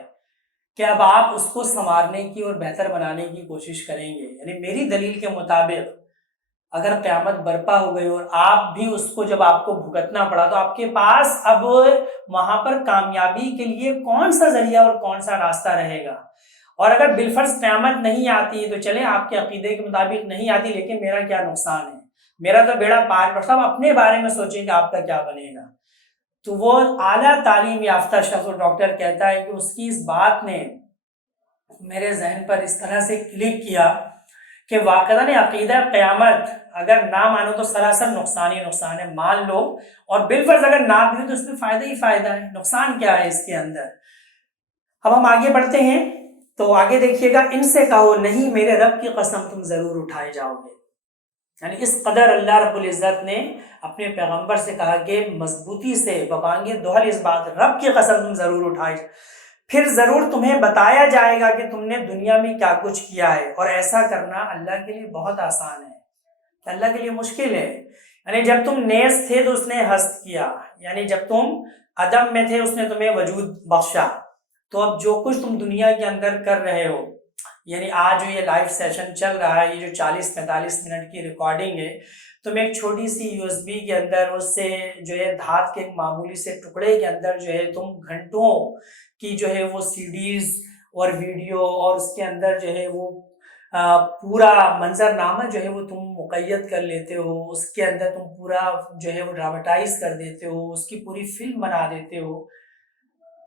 کہ اب آپ اس کو سنوارنے کی اور بہتر بنانے کی کوشش کریں گے. یعنی میری دلیل کے مطابق اگر قیامت برپا ہو گئی اور آپ بھی اس کو جب آپ کو بھگتنا پڑا تو آپ کے پاس اب وہاں پر کامیابی کے لیے کون سا ذریعہ اور کون سا راستہ رہے گا؟ اور اگر بالفرض قیامت نہیں آتی تو چلیں آپ کے عقیدے کے مطابق نہیں آتی، لیکن میرا کیا نقصان ہے، میرا تو بیڑا پار پر. سب اپنے بارے میں سوچیں کہ آپ کا کیا بنے گا. تو وہ اعلیٰ تعلیم یافتہ شخص اور ڈاکٹر کہتا ہے کہ اس کی اس بات نے میرے ذہن پر اس طرح سے کلک کیا کہ واقعاً عقیدہ قیامت اگر نہ مانو تو سراسر نقصان ہی نقصان ہے. مان لو اور بالفرض اگر نہ بھی تو اس میں فائدہ ہی فائدہ ہے، نقصان کیا ہے اس کے اندر. اب ہم آگے بڑھتے ہیں تو آگے دیکھیے گا، ان سے کہو نہیں میرے رب کی قسم تم ضرور اٹھائے جاؤ گے. یعنی اس قدر اللہ رب العزت نے اپنے پیغمبر سے کہا کہ مضبوطی سے ببانگ دوہل اس بات، رب کی قسم تم ضرور اٹھائے، پھر ضرور تمہیں بتایا جائے گا کہ تم نے دنیا میں کیا کچھ کیا ہے. اور ایسا کرنا اللہ کے لیے بہت آسان ہے، اللہ کے لیے مشکل ہے. یعنی جب تم نیز تھے تو اس نے ہست کیا، یعنی جب تم عدم میں تھے اس نے تمہیں وجود بخشا. تو اب جو کچھ تم دنیا کے اندر کر رہے ہو، یعنی آج جو یہ لائیو سیشن چل رہا ہے، یہ جو 40-45 منٹ کی ریکارڈنگ ہے، تم ایک چھوٹی سی USB کے اندر اس سے جو ہے دھات کے ایک معمولی سے ٹکڑے کے اندر جو ہے تم گھنٹوں کی جو ہے وہ CDs اور ویڈیو اور اس کے اندر جو ہے وہ پورا منظر نامہ جو ہے وہ تم مقید کر لیتے ہو، اس کے اندر تم پورا جو ہے وہ ڈراماٹائز کر دیتے ہو، اس کی پوری فلم بنا دیتے ہو.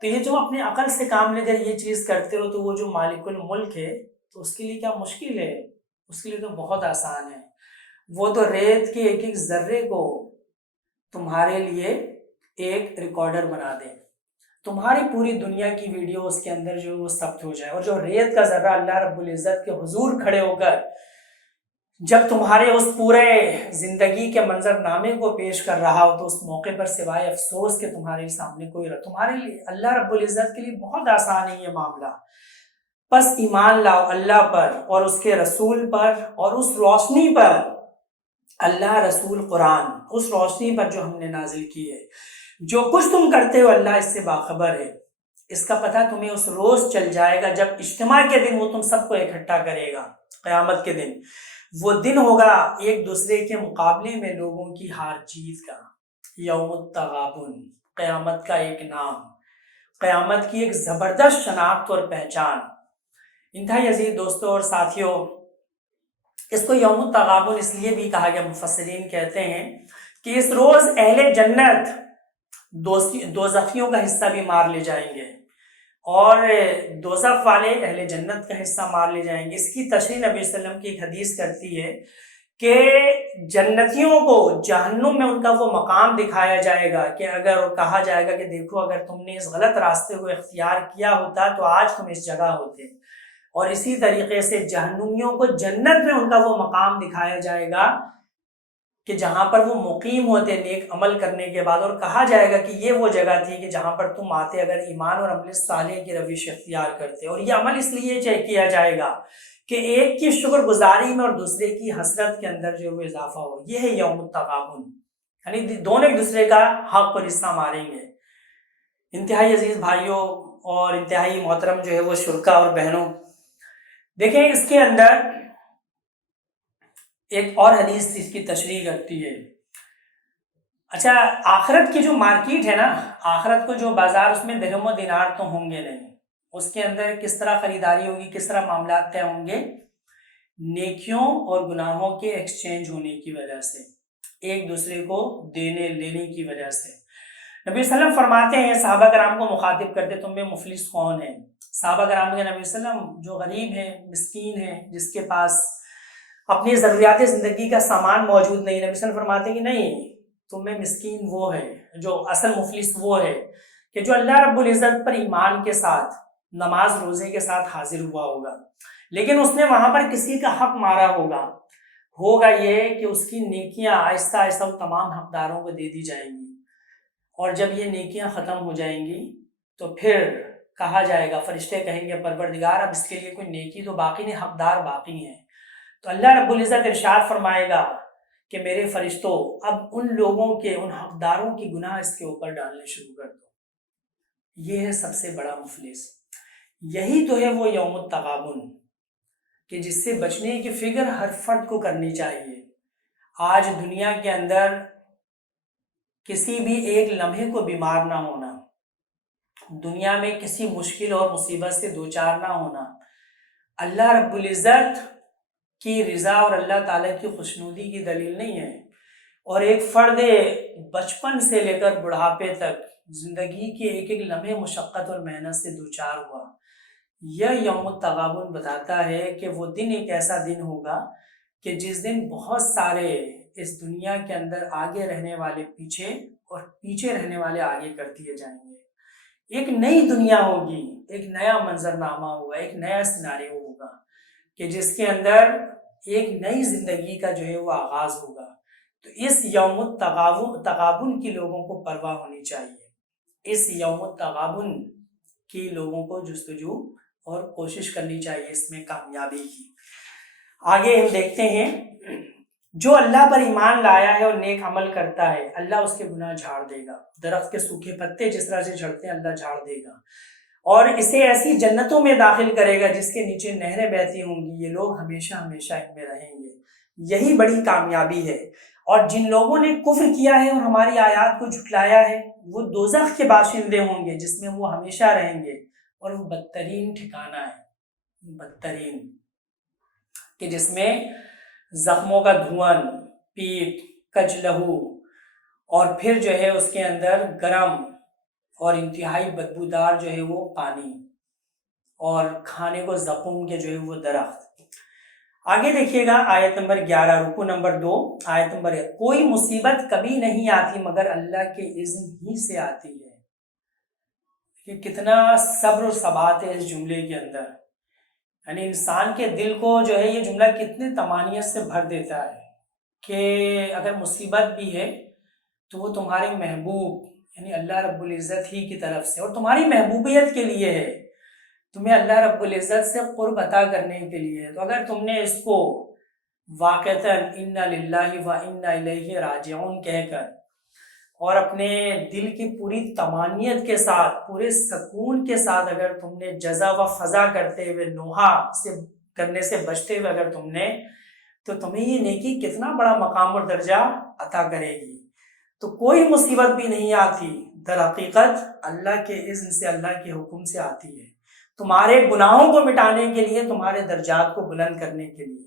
تو یہ جو اپنے عقل سے کام لے کر یہ چیز کرتے ہو تو وہ جو مالک الملک ہے تو اس کے لیے کیا مشکل ہے، اس کے لیے تو بہت آسان ہے. وہ تو ریت کے ایک ایک ذرے کو تمہارے لیے ایک ریکارڈر بنا دے، تمہاری پوری دنیا کی ویڈیو اس کے اندر جو وہ ثبت ہو جائے. اور جو ریت کا ذرہ اللہ رب العزت کے حضور کھڑے ہو کر جب تمہارے اس پورے زندگی کے منظر نامے کو پیش کر رہا ہو تو اس موقع پر سوائے افسوس کہ تمہارے سامنے کوئی تمہارے لیے اللہ رب العزت کے لیے بہت آسان ہے یہ معاملہ. بس ایمان لاؤ اللہ پر اور اس کے رسول پر اور اس روشنی پر، اللہ رسول قرآن، اس روشنی پر جو ہم نے نازل کی ہے. جو کچھ تم کرتے ہو اللہ اس سے باخبر ہے. اس کا پتہ تمہیں اس روز چل جائے گا جب اجتماع کے دن وہ تم سب کو اکٹھا کرے گا. قیامت کے دن وہ دن ہوگا ایک دوسرے کے مقابلے میں لوگوں کی ہار جیت کا. یوم التغابن، قیامت کا ایک نام، قیامت کی ایک زبردست شناخت اور پہچان. انتہائی عزیز دوستوں اور ساتھیوں، اس کو یوم التغابن اس لیے بھی کہا گیا، مفسرین کہتے ہیں کہ اس روز اہل جنت دوزخیوں کا حصہ بھی مار لے جائیں گے اور دوزخ والے اہل جنت کا حصہ مار لے جائیں گے. اس کی تشریح نبی صلی اللہ علیہ وسلم کی ایک حدیث کرتی ہے کہ جنتیوں کو جہنم میں ان کا وہ مقام دکھایا جائے گا کہ اگر کہا جائے گا کہ دیکھو اگر تم نے اس غلط راستے کو اختیار کیا ہوتا تو آج تم اس جگہ ہوتے. اور اسی طریقے سے جہنمیوں کو جنت میں ان کا وہ مقام دکھایا جائے گا کہ جہاں پر وہ مقیم ہوتے نیک عمل کرنے کے بعد، اور کہا جائے گا کہ یہ وہ جگہ تھی کہ جہاں پر تم آتے اگر ایمان اور عمل صالح کی روش اختیار کرتے. اور یہ عمل اس لیے کیا جائے گا کہ ایک کی شکر گزاری میں اور دوسرے کی حسرت کے اندر جو وہ اضافہ ہو. یہ ہے یوم التغابن، یعنی دونوں ایک دوسرے کا حق اور حصہ ماریں گے. انتہائی عزیز بھائیوں اور انتہائی محترم جو ہے وہ شرکا اور بہنوں، دیکھیں اس کے اندر ایک اور حدیث اس کی تشریح کرتی ہے. اچھا، آخرت کی جو مارکیٹ ہے نا، آخرت کو جو بازار، اس میں درہم و دینار تو ہوں گے نہیں. اس کے اندر کس طرح خریداری ہوگی، کس طرح معاملات طے ہوں گے؟ نیکیوں اور گناہوں کے ایکسچینج ہونے کی وجہ سے، ایک دوسرے کو دینے لینے کی وجہ سے. نبی صلی اللہ علیہ وسلم فرماتے ہیں، صحابہ کرام کو مخاطب کرتے، تم میں مفلس کون ہے؟ صحابہ کرام کے نبی صلی اللہ علیہ وسلم جو غریب ہے، مسکین ہے، جس کے پاس اپنی ضروریات زندگی کا سامان موجود نہیں، نبی صلی اللہ علیہ وسلم فرماتے ہیں کہ نہیں، تم میں مسکین وہ ہے، جو اصل مفلس وہ ہے کہ جو اللہ رب العزت پر ایمان کے ساتھ، نماز روزے کے ساتھ حاضر ہوا ہوگا، لیکن اس نے وہاں پر کسی کا حق مارا ہوگا یہ کہ اس کی نیکیاں آہستہ آہستہ تمام حقداروں کو دے دی جائیں گی. اور جب یہ نیکیاں ختم ہو جائیں گی تو پھر کہا جائے گا، فرشتے کہیں گے پروردگار اب اس کے لیے کوئی نیکی تو باقی نہیں، حقدار باقی ہیں. تو اللہ رب العزت ارشاد فرمائے گا کہ میرے فرشتوں اب ان لوگوں کے، ان حقداروں کی گناہ اس کے اوپر ڈالنے شروع کر دو. یہ ہے سب سے بڑا مفلس. یہی تو ہے وہ یوم التغابن کہ جس سے بچنے کی فکر ہر فرد کو کرنی چاہیے۔ آج دنیا کے اندر کسی بھی ایک لمحے کو بیمار نہ ہونا، دنیا میں کسی مشکل اور مصیبت سے دوچار نہ ہونا، اللہ رب العزت کی رضا اور اللہ تعالیٰ کی خوشنودی کی دلیل نہیں ہے۔ اور ایک فرد بچپن سے لے کر بڑھاپے تک زندگی کے ایک ایک لمحے مشقت اور محنت سے دوچار ہوا۔ یہ یوم التغابن بتاتا ہے کہ وہ دن ایک ایسا دن ہوگا کہ جس دن بہت سارے اس دنیا کے اندر آگے رہنے والے پیچھے اور پیچھے رہنے والے آگے کر دیے جائیں گے۔ ایک نئی دنیا ہوگی، ایک نیا منظرنامہ ہوگا، ایک نیا سیناریو ہوگا کہ جس کے اندر ایک نئی زندگی کا جو ہے وہ آغاز ہوگا۔ تو اس یوم التغابن کی لوگوں کو پرواہ ہونی چاہیے، اس یوم التغابن کی لوگوں کو جستجو اور کوشش کرنی چاہیے اس میں کامیابی کی۔ آگے ہم دیکھتے ہیں، جو اللہ پر ایمان لایا ہے اور نیک عمل کرتا ہے اللہ اس کے گناہ جھاڑ دے گا۔ درخت کے سوکھے پتے جس طرح سے جھڑتے ہیں اللہ جھاڑ دے گا، اور اسے ایسی جنتوں میں داخل کرے گا جس کے نیچے نہریں بہتی ہوں گی، یہ لوگ ہمیشہ ہمیشہ ان میں رہیں گے۔ یہی بڑی کامیابی ہے۔ اور جن لوگوں نے کفر کیا ہے اور ہماری آیات کو جھٹلایا ہے وہ دوزخ کے باشندے ہوں گے جس میں وہ ہمیشہ رہیں گے، اور وہ بدترین ٹھکانہ ہے، بدترین، کہ جس میں زخموں کا دھواں، پیپ، کچ لہو، اور پھر جو ہے اس کے اندر گرم اور انتہائی بدبودار جو ہے وہ پانی، اور کھانے کو زقوم کے جو ہے وہ درخت۔ آگے دیکھیے گا آیت نمبر 11، رکو نمبر 2، آیت نمبر 1، کوئی مصیبت کبھی نہیں آتی مگر اللہ کے اذن ہی سے آتی ہے۔ کہ کتنا صبر و ثبات ہے اس جملے کے اندر، یعنی انسان کے دل کو جو ہے یہ جملہ کتنے طمانینت سے بھر دیتا ہے کہ اگر مصیبت بھی ہے تو وہ تمہارے محبوب یعنی اللہ رب العزت ہی کی طرف سے اور تمہاری محبوبیت کے لیے ہے، تمہیں اللہ رب العزت سے قرب عطا کرنے کے لیے ہے۔ تو اگر تم نے اس کو واقعتاً انا للہ و انا الیہ راجعون کہہ کر اور اپنے دل کی پوری طمانینت کے ساتھ، پورے سکون کے ساتھ اگر تم نے جزا و فضا کرتے ہوئے، نوحہ سے کرنے سے بچتے ہوئے اگر تم نے، تو تمہیں یہ نیکی کتنا بڑا مقام اور درجہ عطا کرے گی۔ تو کوئی مصیبت بھی نہیں آتی، در حقیقت اللہ کے اذن سے، اللہ کے حکم سے آتی ہے، تمہارے گناہوں کو مٹانے کے لیے، تمہارے درجات کو بلند کرنے کے لیے۔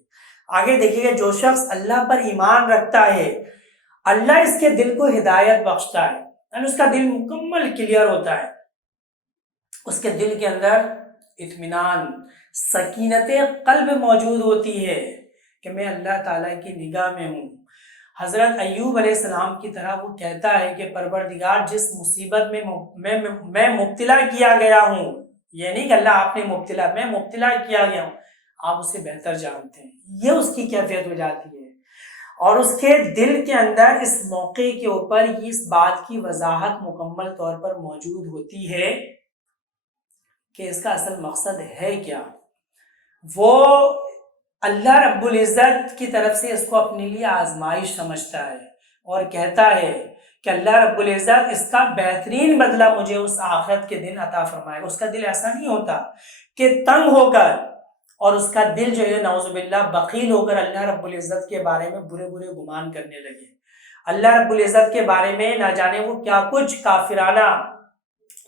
آگے دیکھیے گا، جو شخص اللہ پر ایمان رکھتا ہے اللہ اس کے دل کو ہدایت بخشتا ہے، یعنی اس کا دل مکمل کلیئر ہوتا ہے، اس کے دل کے اندر اطمینان، سکینت قلب موجود ہوتی ہے کہ میں اللہ تعالیٰ کی نگاہ میں ہوں۔ حضرت ایوب علیہ السلام کی طرح وہ کہتا ہے کہ پروردگار جس مصیبت میں مبتلا کیا گیا ہوں، یہ نہیں کہ اللہ آپ نے میں مبتلا کیا گیا ہوں، آپ اسے بہتر جانتے ہیں، یہ اس کی کیفیت ہو جاتی ہے۔ اور اس کے دل کے اندر اس موقع کے اوپر اس بات کی وضاحت مکمل طور پر موجود ہوتی ہے کہ اس کا اصل مقصد ہے کیا۔ وہ اللہ رب العزت کی طرف سے اس کو اپنے لیے آزمائش سمجھتا ہے اور کہتا ہے کہ اللہ رب العزت اس کا بہترین بدلہ مجھے اس آخرت کے دن عطا فرمائے گا۔ اس کا دل ایسا نہیں ہوتا کہ تنگ ہو کر اور اس کا دل جو ہے نعوذ باللہ بخیل ہو کر اللہ رب العزت کے بارے میں برے برے گمان کرنے لگے، اللہ رب العزت کے بارے میں نہ جانے وہ کیا کچھ کافرانہ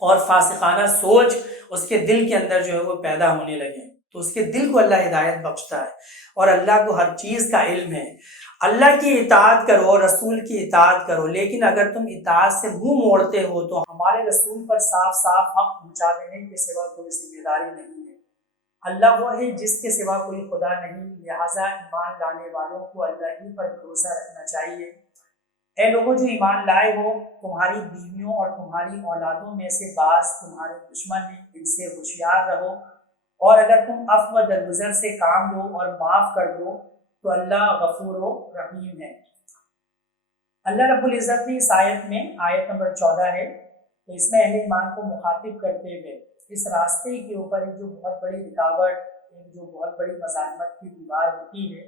اور فاسقانہ سوچ اس کے دل کے اندر جو ہے وہ پیدا ہونے لگے۔ تو اس کے دل کو اللہ ہدایت بخشتا ہے، اور اللہ کو ہر چیز کا علم ہے۔ اللہ کی اطاعت کرو، رسول کی اطاعت کرو، لیکن اگر تم اطاعت سے منہ موڑتے ہو تو ہمارے رسول پر صاف صاف حق پہنچا دینے کے سوا کوئی ذمہ داری نہیں ہے۔ اللہ وہ ہے جس کے سوا کوئی خدا نہیں، لہٰذا ایمان لانے والوں کو اللہ ہی پر بھروسہ رکھنا چاہیے۔ اے لوگوں جو ایمان لائے ہو، تمہاری بیویوں اور تمہاری اولادوں میں سے بعض تمہارے دشمن ہیں، ان سے ہوشیار رہو، اور اگر تم عفو و درگزر سے کام لو اور معاف کر دو تو اللہ غفور و رحیم ہے۔ اللہ رب العزت نے اس آیت میں، آیت نمبر 14 ہے، تو اس میں اہل ایمان کو مخاطب کرتے ہوئے اس راستے کے اوپر ایک جو بہت بڑی رکاوٹ، ایک جو بہت بڑی مزاحمت کی دیوار ہوتی ہے،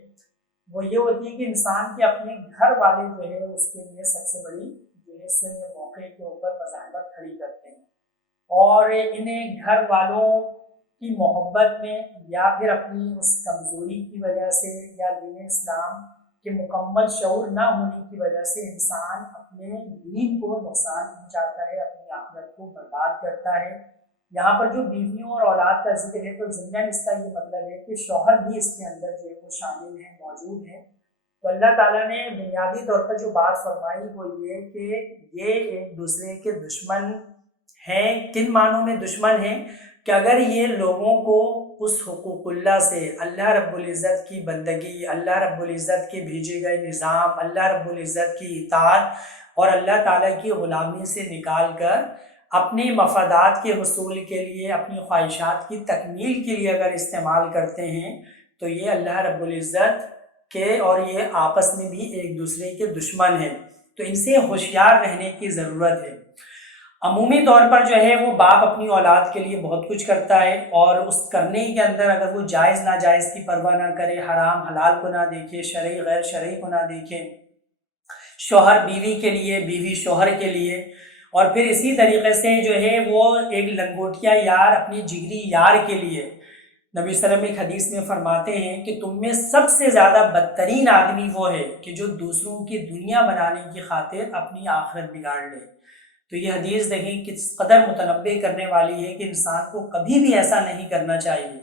وہ یہ ہوتی ہے کہ انسان کے اپنے گھر والے جو ہے اس کے لیے سب سے بڑی جو ہے سے موقع کے اوپر مزاحمت کھڑی کرتے ہیں، اور انہیں گھر والوں کی محبت میں یا پھر اپنی اس کمزوری کی وجہ سے یا دین اسلام کے مکمل شعور نہ ہونے کی وجہ سے انسان اپنے دین کو نقصان پہنچاتا ہے، اپنی آخرت کو برباد کرتا ہے۔ یہاں پر جو بیویوں اور اولاد کا ذکر ہے تو ضمن اس کا یہ مطلب ہے کہ شوہر بھی اس کے اندر جو ہے وہ شامل ہیں، موجود ہیں۔ تو اللہ تعالیٰ نے بنیادی طور پر جو بات فرمائی وہ یہ کہ یہ ایک دوسرے کے دشمن ہیں۔ کن معنوں میں دشمن ہیں؟ کہ اگر یہ لوگوں کو اس حقوق اللہ سے، اللہ رب العزت کی بندگی، اللہ رب العزت کے بھیجے گئے نظام، اللہ رب العزت کی اطاعت اور اللہ تعالیٰ کی غلامی سے نکال کر اپنی مفادات کے حصول کے لیے، اپنی خواہشات کی تکمیل کے لیے اگر استعمال کرتے ہیں تو یہ اللہ رب العزت کے اور یہ آپس میں بھی ایک دوسرے کے دشمن ہیں۔ تو ان سے ہوشیار رہنے کی ضرورت ہے۔ عمومی طور پر جو ہے وہ باپ اپنی اولاد کے لیے بہت کچھ کرتا ہے، اور اس کرنے کے اندر اگر وہ جائز ناجائز کی پرواہ نہ کرے، حرام حلال کو نہ دیکھے، شرعی غیر شرعی کو نہ دیکھے، شوہر بیوی کے لیے، بیوی شوہر کے لیے، اور پھر اسی طریقے سے جو ہے وہ ایک لنگوٹیا یار اپنی جگری یار کے لیے، نبی صلی اللہ علیہ وسلم ایک حدیث میں فرماتے ہیں کہ تم میں سب سے زیادہ بدترین آدمی وہ ہے کہ جو دوسروں کی دنیا بنانے کی خاطر اپنی آخرت بگاڑ لے۔ تو یہ حدیث دیکھیں کس قدر متنبع کرنے والی ہے کہ انسان کو کبھی بھی ایسا نہیں کرنا چاہیے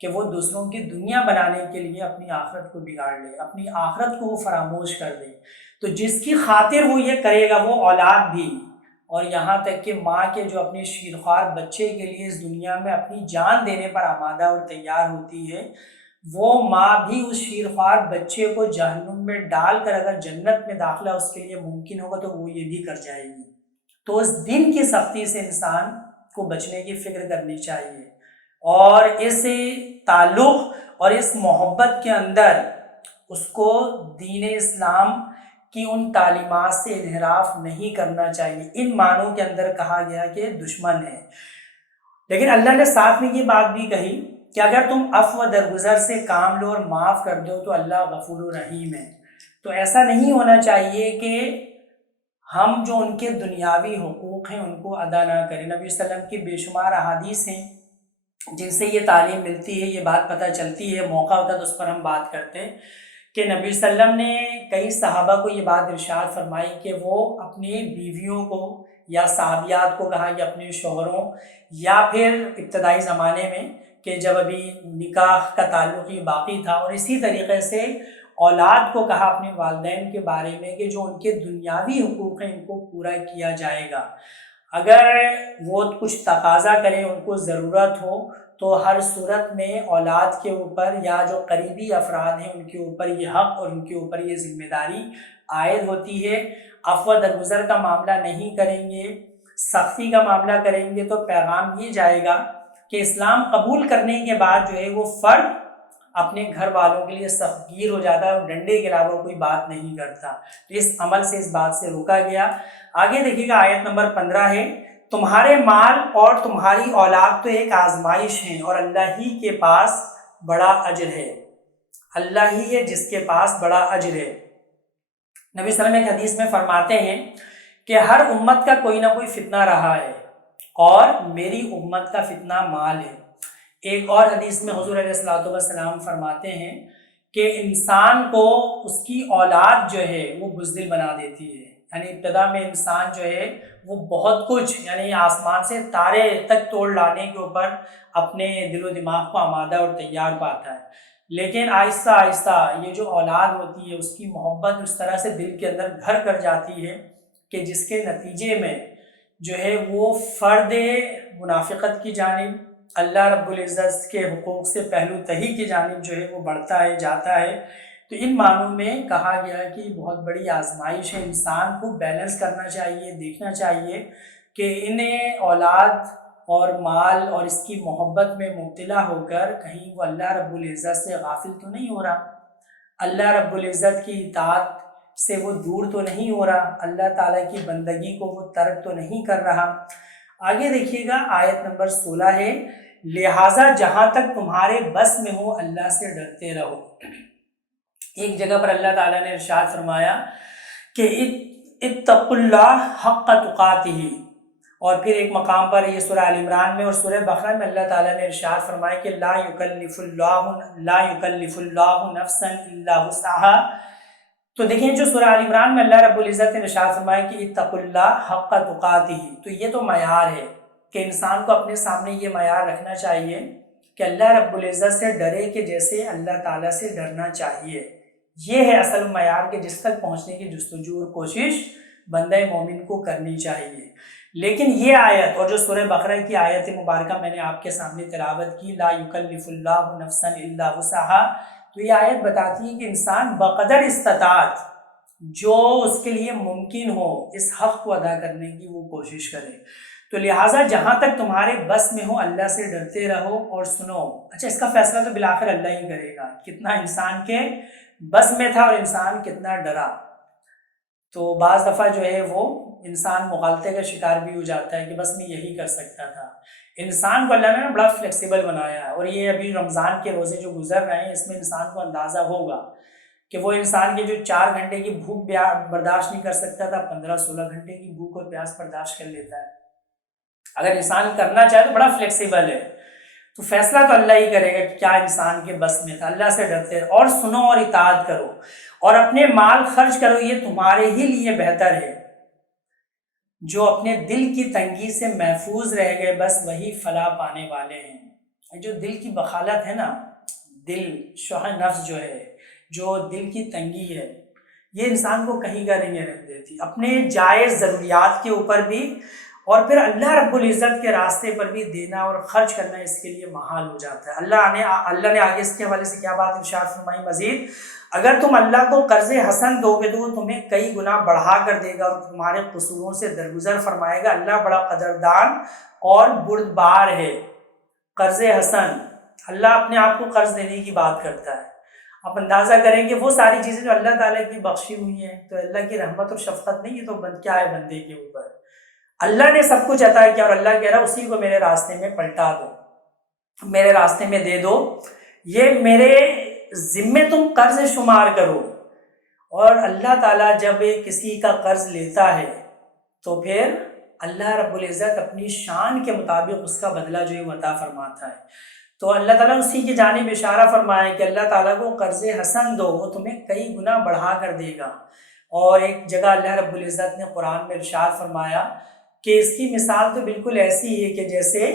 کہ وہ دوسروں کی دنیا بنانے کے لیے اپنی آخرت کو بگاڑ لے، اپنی آخرت کو وہ فراموش کر دے۔ تو جس کی خاطر وہ یہ کرے گا وہ اولاد بھی، اور یہاں تک کہ ماں کے جو اپنے شیرخوار بچے کے لیے اس دنیا میں اپنی جان دینے پر آمادہ اور تیار ہوتی ہے، وہ ماں بھی اس شیرخوار بچے کو جہنم میں ڈال کر اگر جنت میں داخلہ اس کے لیے ممکن ہوگا تو وہ یہ بھی کر جائے گی۔ تو اس دن کی سختی سے انسان کو بچنے کی فکر کرنی چاہیے، اور اس تعلق اور اس محبت کے اندر اس کو دین اسلام کی ان تعلیمات سے انحراف نہیں کرنا چاہیے۔ ان معنوں کے اندر کہا گیا کہ دشمن ہے، لیکن اللہ نے ساتھ میں یہ بات بھی کہی کہ اگر تم عفو و درگزر سے کام لو اور معاف کر دو تو اللہ غفور و رحیم ہے۔ تو ایسا نہیں ہونا چاہیے کہ ہم جو ان کے دنیاوی حقوق ہیں ان کو ادا نہ کریں۔ نبی صلی اللہ علیہ وسلم کی بے شمار احادیث ہیں جن سے یہ تعلیم ملتی ہے، یہ بات پتہ چلتی ہے، موقع ہوتا ہے تو اس پر ہم بات کرتے ہیں کہ نبی صلی اللہ علیہ وسلم نے کئی صحابہ کو یہ بات ارشاد فرمائی کہ وہ اپنی بیویوں کو یا صحابیات کو کہا کہ اپنے شوہروں، یا پھر ابتدائی زمانے میں کہ جب ابھی نکاح کا تعلق ہی باقی تھا، اور اسی طریقے سے اولاد کو کہا اپنے والدین کے بارے میں کہ جو ان کے دنیاوی حقوق ہیں ان کو پورا کیا جائے گا۔ اگر وہ کچھ تقاضا کریں، ان کو ضرورت ہو، تو ہر صورت میں اولاد کے اوپر یا جو قریبی افراد ہیں ان کے اوپر یہ حق اور ان کے اوپر یہ ذمہ داری عائد ہوتی ہے۔ عفو درگزر کا معاملہ نہیں کریں گے، سختی کا معاملہ کریں گے تو پیغام یہ جائے گا کہ اسلام قبول کرنے کے بعد جو ہے وہ فرد اپنے گھر والوں کے لیے سخت گیر ہو جاتا ہے اور ڈنڈے کے علاوہ کوئی بات نہیں کرتا۔ تو اس عمل سے، اس بات سے روکا گیا۔ آگے دیکھیے گا آیت نمبر 15 ہے، تمہارے مال اور تمہاری اولاد تو ایک آزمائش ہیں اور اللہ ہی کے پاس بڑا اجر ہے۔ اللہ ہی ہے جس کے پاس بڑا اجر ہے۔ نبی صلی اللہ علیہ وسلم ایک حدیث میں فرماتے ہیں کہ ہر امت کا کوئی نہ کوئی فتنہ رہا ہے اور میری امت کا فتنہ مال ہے۔ ایک اور حدیث میں حضور علیہ السلام فرماتے ہیں کہ انسان کو اس کی اولاد جو ہے وہ بزدل بنا دیتی ہے، یعنی ابتدا میں انسان جو ہے وہ بہت کچھ، یعنی آسمان سے تارے تک توڑ لانے کے اوپر اپنے دل و دماغ کو آمادہ اور تیار پاتا ہے، لیکن آہستہ آہستہ یہ جو اولاد ہوتی ہے اس کی محبت اس طرح سے دل کے اندر گھر کر جاتی ہے کہ جس کے نتیجے میں جو ہے وہ فرد منافقت کی جانب، اللہ رب العزت کے حقوق سے پہلو تہی کی جانب جو ہے وہ بڑھتا ہے، جاتا ہے۔ تو ان معنوں میں کہا گیا کہ بہت بڑی آزمائش ہے، انسان کو بیلنس کرنا چاہیے، دیکھنا چاہیے کہ انہیں اولاد اور مال اور اس کی محبت میں مبتلا ہو کر کہیں وہ اللہ رب العزت سے غافل تو نہیں ہو رہا، اللہ رب العزت کی اطاعت سے وہ دور تو نہیں ہو رہا، اللہ تعالیٰ کی بندگی کو وہ ترک تو نہیں کر رہا۔ آگے دیکھیے گا آیت نمبر 16 ہے، لہٰذا جہاں تک تمہارے بس میں ہو اللہ سے ڈرتے رہو۔ ایک جگہ پر اللہ تعالیٰ نے ارشاد فرمایا کہ اتقوا اللہ حق تقاتہ، اور پھر ایک مقام پر یہ سورہ آل عمران میں اور سورہ بقرہ میں اللہ تعالیٰ نے ارشاد فرمایا کہ لا یکلف اللہ نفسا الا وسعها۔ تو دیکھیں جو سورہ آل عمران میں اللہ رب العزت نے ارشاد فرمایا کہ اتقوا اللہ حق تقاتہ، تو یہ تو معیار ہے کہ انسان کو اپنے سامنے یہ معیار رکھنا چاہیے کہ اللہ رب العزت سے ڈرے کہ جیسے اللہ تعالیٰ سے ڈرنا چاہیے۔ یہ ہے اصل معیار کہ جس تک پہنچنے کی جستجو اور کوشش بندہ مومن کو کرنی چاہیے۔ لیکن یہ آیت اور جو سورہ بقرہ کی آیت مبارکہ میں نے آپ کے سامنے تلاوت کی، لا یکلف اللہ نفسا الا وسعها، تو یہ آیت بتاتی ہے کہ انسان بقدر استطاعت جو اس کے لیے ممکن ہو اس حق کو ادا کرنے کی وہ کوشش کرے۔ تو لہٰذا جہاں تک تمہارے بس میں ہو اللہ سے ڈرتے رہو اور سنو۔ اچھا، اس کا فیصلہ تو بالآخر اللہ ہی کرے گا، کتنا انسان کے بس میں تھا اور انسان کتنا ڈرا۔ تو بعض دفعہ جو ہے وہ انسان مغالطے کا شکار بھی ہو جاتا ہے کہ بس میں یہی کر سکتا تھا۔ انسان کو اللہ نے بڑا فلیکسیبل بنایا ہے، اور یہ ابھی رمضان کے روزے جو گزر رہے ہیں اس میں انسان کو اندازہ ہوگا کہ وہ انسان کے جو 4 گھنٹے کی بھوک برداشت نہیں کر سکتا تھا 15-16 گھنٹے کی بھوک اور پیاس برداشت کر لیتا ہے۔ اگر انسان کرنا چاہے تو بڑا فلیکسیبل ہے، تو فیصلہ تو اللہ ہی کرے گا کہ کیا انسان کے بس میں تھا۔ اللہ سے ڈرتے رہو اور سنو اور اطاعت کرو اور اپنے مال خرچ کرو، یہ تمہارے ہی لیے بہتر ہے۔ جو اپنے دل کی تنگی سے محفوظ رہ گئے بس وہی فلاح پانے والے ہیں۔ جو دل کی بخالت ہے نا، دل شح نفس جو ہے، جو دل کی تنگی ہے، یہ انسان کو کہیں کا نہیں رکھ دیتی۔ اپنے جائز ضروریات کے اوپر بھی اور پھر اللہ رب العزت کے راستے پر بھی دینا اور خرچ کرنا اس کے لیے محال ہو جاتا ہے۔ اللہ نے آگے اس کے حوالے سے کیا بات ارشاد فرمائی مزید، اگر تم اللہ کو قرض حسن دو گے تو وہ تمہیں کئی گنا بڑھا کر دے گا اور تمہارے قصوروں سے درگزر فرمائے گا۔ اللہ بڑا قدردان اور بردبار ہے۔ قرض حسن، اللہ اپنے آپ کو قرض دینے کی بات کرتا ہے۔ آپ اندازہ کریں کہ وہ ساری چیزیں جو اللہ تعالیٰ کی بخشی ہوئی ہیں تو اللہ کی رحمت اور شفقت نہیں ہے تو کیا ہے بندے کے اوپر؟ اللہ نے سب کچھ عطا کیا اور اللہ کہہ رہا اسی کو میرے راستے میں پلٹا دو، میرے راستے میں دے دو، یہ میرے ذمے تم قرض شمار کرو۔ اور اللہ تعالیٰ جب کسی کا قرض لیتا ہے تو پھر اللہ رب العزت اپنی شان کے مطابق اس کا بدلہ جو ہے وہ عطا فرماتا ہے۔ تو اللہ تعالیٰ نے اسی کی جانب اشارہ فرمایا کہ اللہ تعالیٰ کو قرض حسن دو، وہ تمہیں کئی گنا بڑھا کر دے گا۔ اور ایک جگہ اللہ رب العزت نے قرآن میں ارشاد فرمایا کہ اس کی مثال تو بالکل ایسی ہے کہ جیسے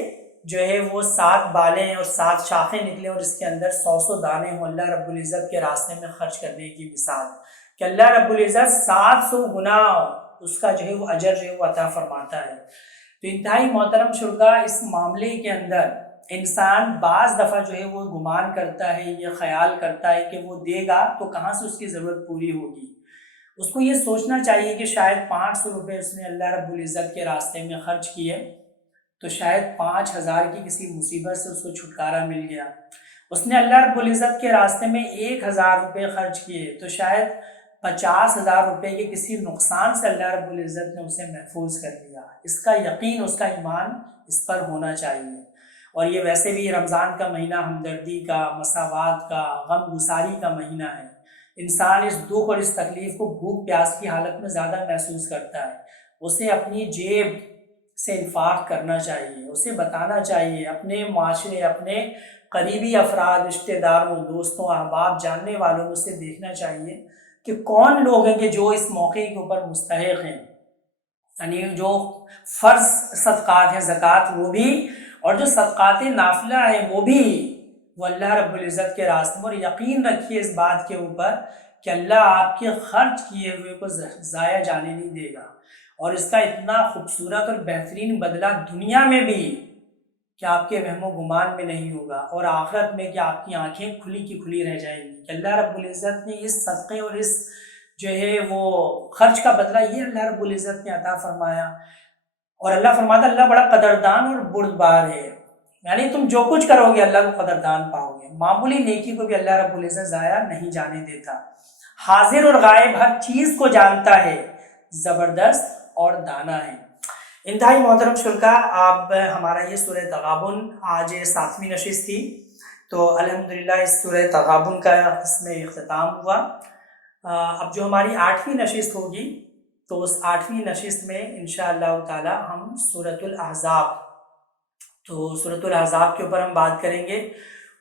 جو ہے وہ 7 بالیں اور 7 شاخیں نکلیں اور اس کے اندر 100 دانے ہوں اللہ رب العزت کے راستے میں خرچ کرنے کی مثال، کہ اللہ رب العزت 700 گنا اس کا جو ہے وہ اجر جو ہے وہ عطا فرماتا ہے۔ تو انتہائی محترم شرکا، اس معاملے کے اندر انسان بعض دفعہ جو ہے وہ گمان کرتا ہے، یہ خیال کرتا ہے کہ وہ دے گا تو کہاں سے اس کی ضرورت پوری ہوگی۔ اس کو یہ سوچنا چاہیے کہ شاید 500 روپے اس نے اللہ رب العزت کے راستے میں خرچ کیے تو شاید 5000 کی کسی مصیبت سے اس کو چھٹکارا مل گیا۔ اس نے اللہ رب العزت کے راستے میں 1000 روپے خرچ کیے تو شاید 50,000 روپے کے کسی نقصان سے اللہ رب العزت نے اسے محفوظ کر لیا۔ اس کا یقین، اس کا ایمان اس پر ہونا چاہیے۔ اور یہ ویسے بھی رمضان کا مہینہ ہمدردی کا، مساوات کا، غم گساری کا مہینہ ہے۔ انسان اس دکھ اور اس تکلیف کو بھوک پیاس کی حالت میں زیادہ محسوس کرتا ہے۔ اسے اپنی جیب سے انفاق کرنا چاہیے، اسے بتانا چاہیے، اپنے معاشرے، اپنے قریبی افراد، رشتہ داروں، دوستوں، احباب، جاننے والوں میں اسے دیکھنا چاہیے کہ کون لوگ ہیں کہ جو اس موقع کے اوپر مستحق ہیں، یعنی جو فرض صدقات ہیں، زکوٰۃ وہ بھی، اور جو صدقات نافلہ ہیں وہ بھی، وہ اللہ رب العزت کے راستے میں۔ اور یقین رکھیے اس بات کے اوپر کہ اللہ آپ کے خرچ کیے ہوئے کو ضائع جانے نہیں دے گا، اور اس کا اتنا خوبصورت اور بہترین بدلہ دنیا میں بھی کہ آپ کے وہم و گمان میں نہیں ہوگا، اور آخرت میں کہ آپ کی آنکھیں کھلی کی کھلی رہ جائیں گی کہ اللہ رب العزت نے اس صدقے اور اس جو ہے وہ خرچ کا بدلہ یہ اللہ رب العزت نے عطا فرمایا۔ اور اللہ فرماتا اللہ بڑا قدردان اور بردبار ہے، یعنی تم جو کچھ کرو گے اللہ کو قدردان پاؤ گے۔ معمولی نیکی کو بھی اللہ رب العزت ضائع نہیں جانے دیتا۔ حاضر اور غائب ہر چیز کو جانتا ہے، زبردست اور دانا ہے۔ انتہائی محترم شرکا، اب ہمارا یہ سورہ تغابن آج 7ویں نشست تھی، تو الحمدللہ اس سورہ تغابن کا اس میں اختتام ہوا۔ اب جو ہماری 8ویں نشست ہوگی تو اس 8ویں نشست میں انشاءاللہ تعالی ہم سورۃ الاحزاب، تو سورۃ الاحزاب کے اوپر ہم بات کریں گے.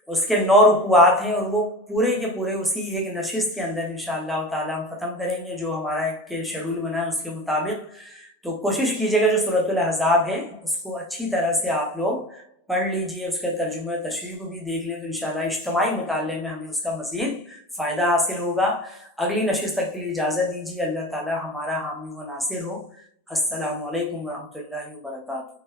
اس کے 9 رکوعات ہیں اور وہ پورے کے پورے اسی ایک نشست کے اندر انشاءاللہ تعالی ہم ختم کریں گے، جو ہمارا ایک شیڈول بنا ہے اس کے مطابق. تو کوشش کیجیے گا جو سورۃ الاحزاب ہے اس کو اچھی طرح سے آپ لوگ پڑھ لیجئے، اس کا ترجمہ تشریح کو بھی دیکھ لیں، تو انشاءاللہ اجتماعی مطالعے میں ہمیں اس کا مزید فائدہ حاصل ہوگا. اگلی نشست تک کے لیے اجازت دیجیے. اللہ تعالی ہمارا حامی و ناصر ہو. السلام علیکم ورحمۃ اللہ وبرکاتہ.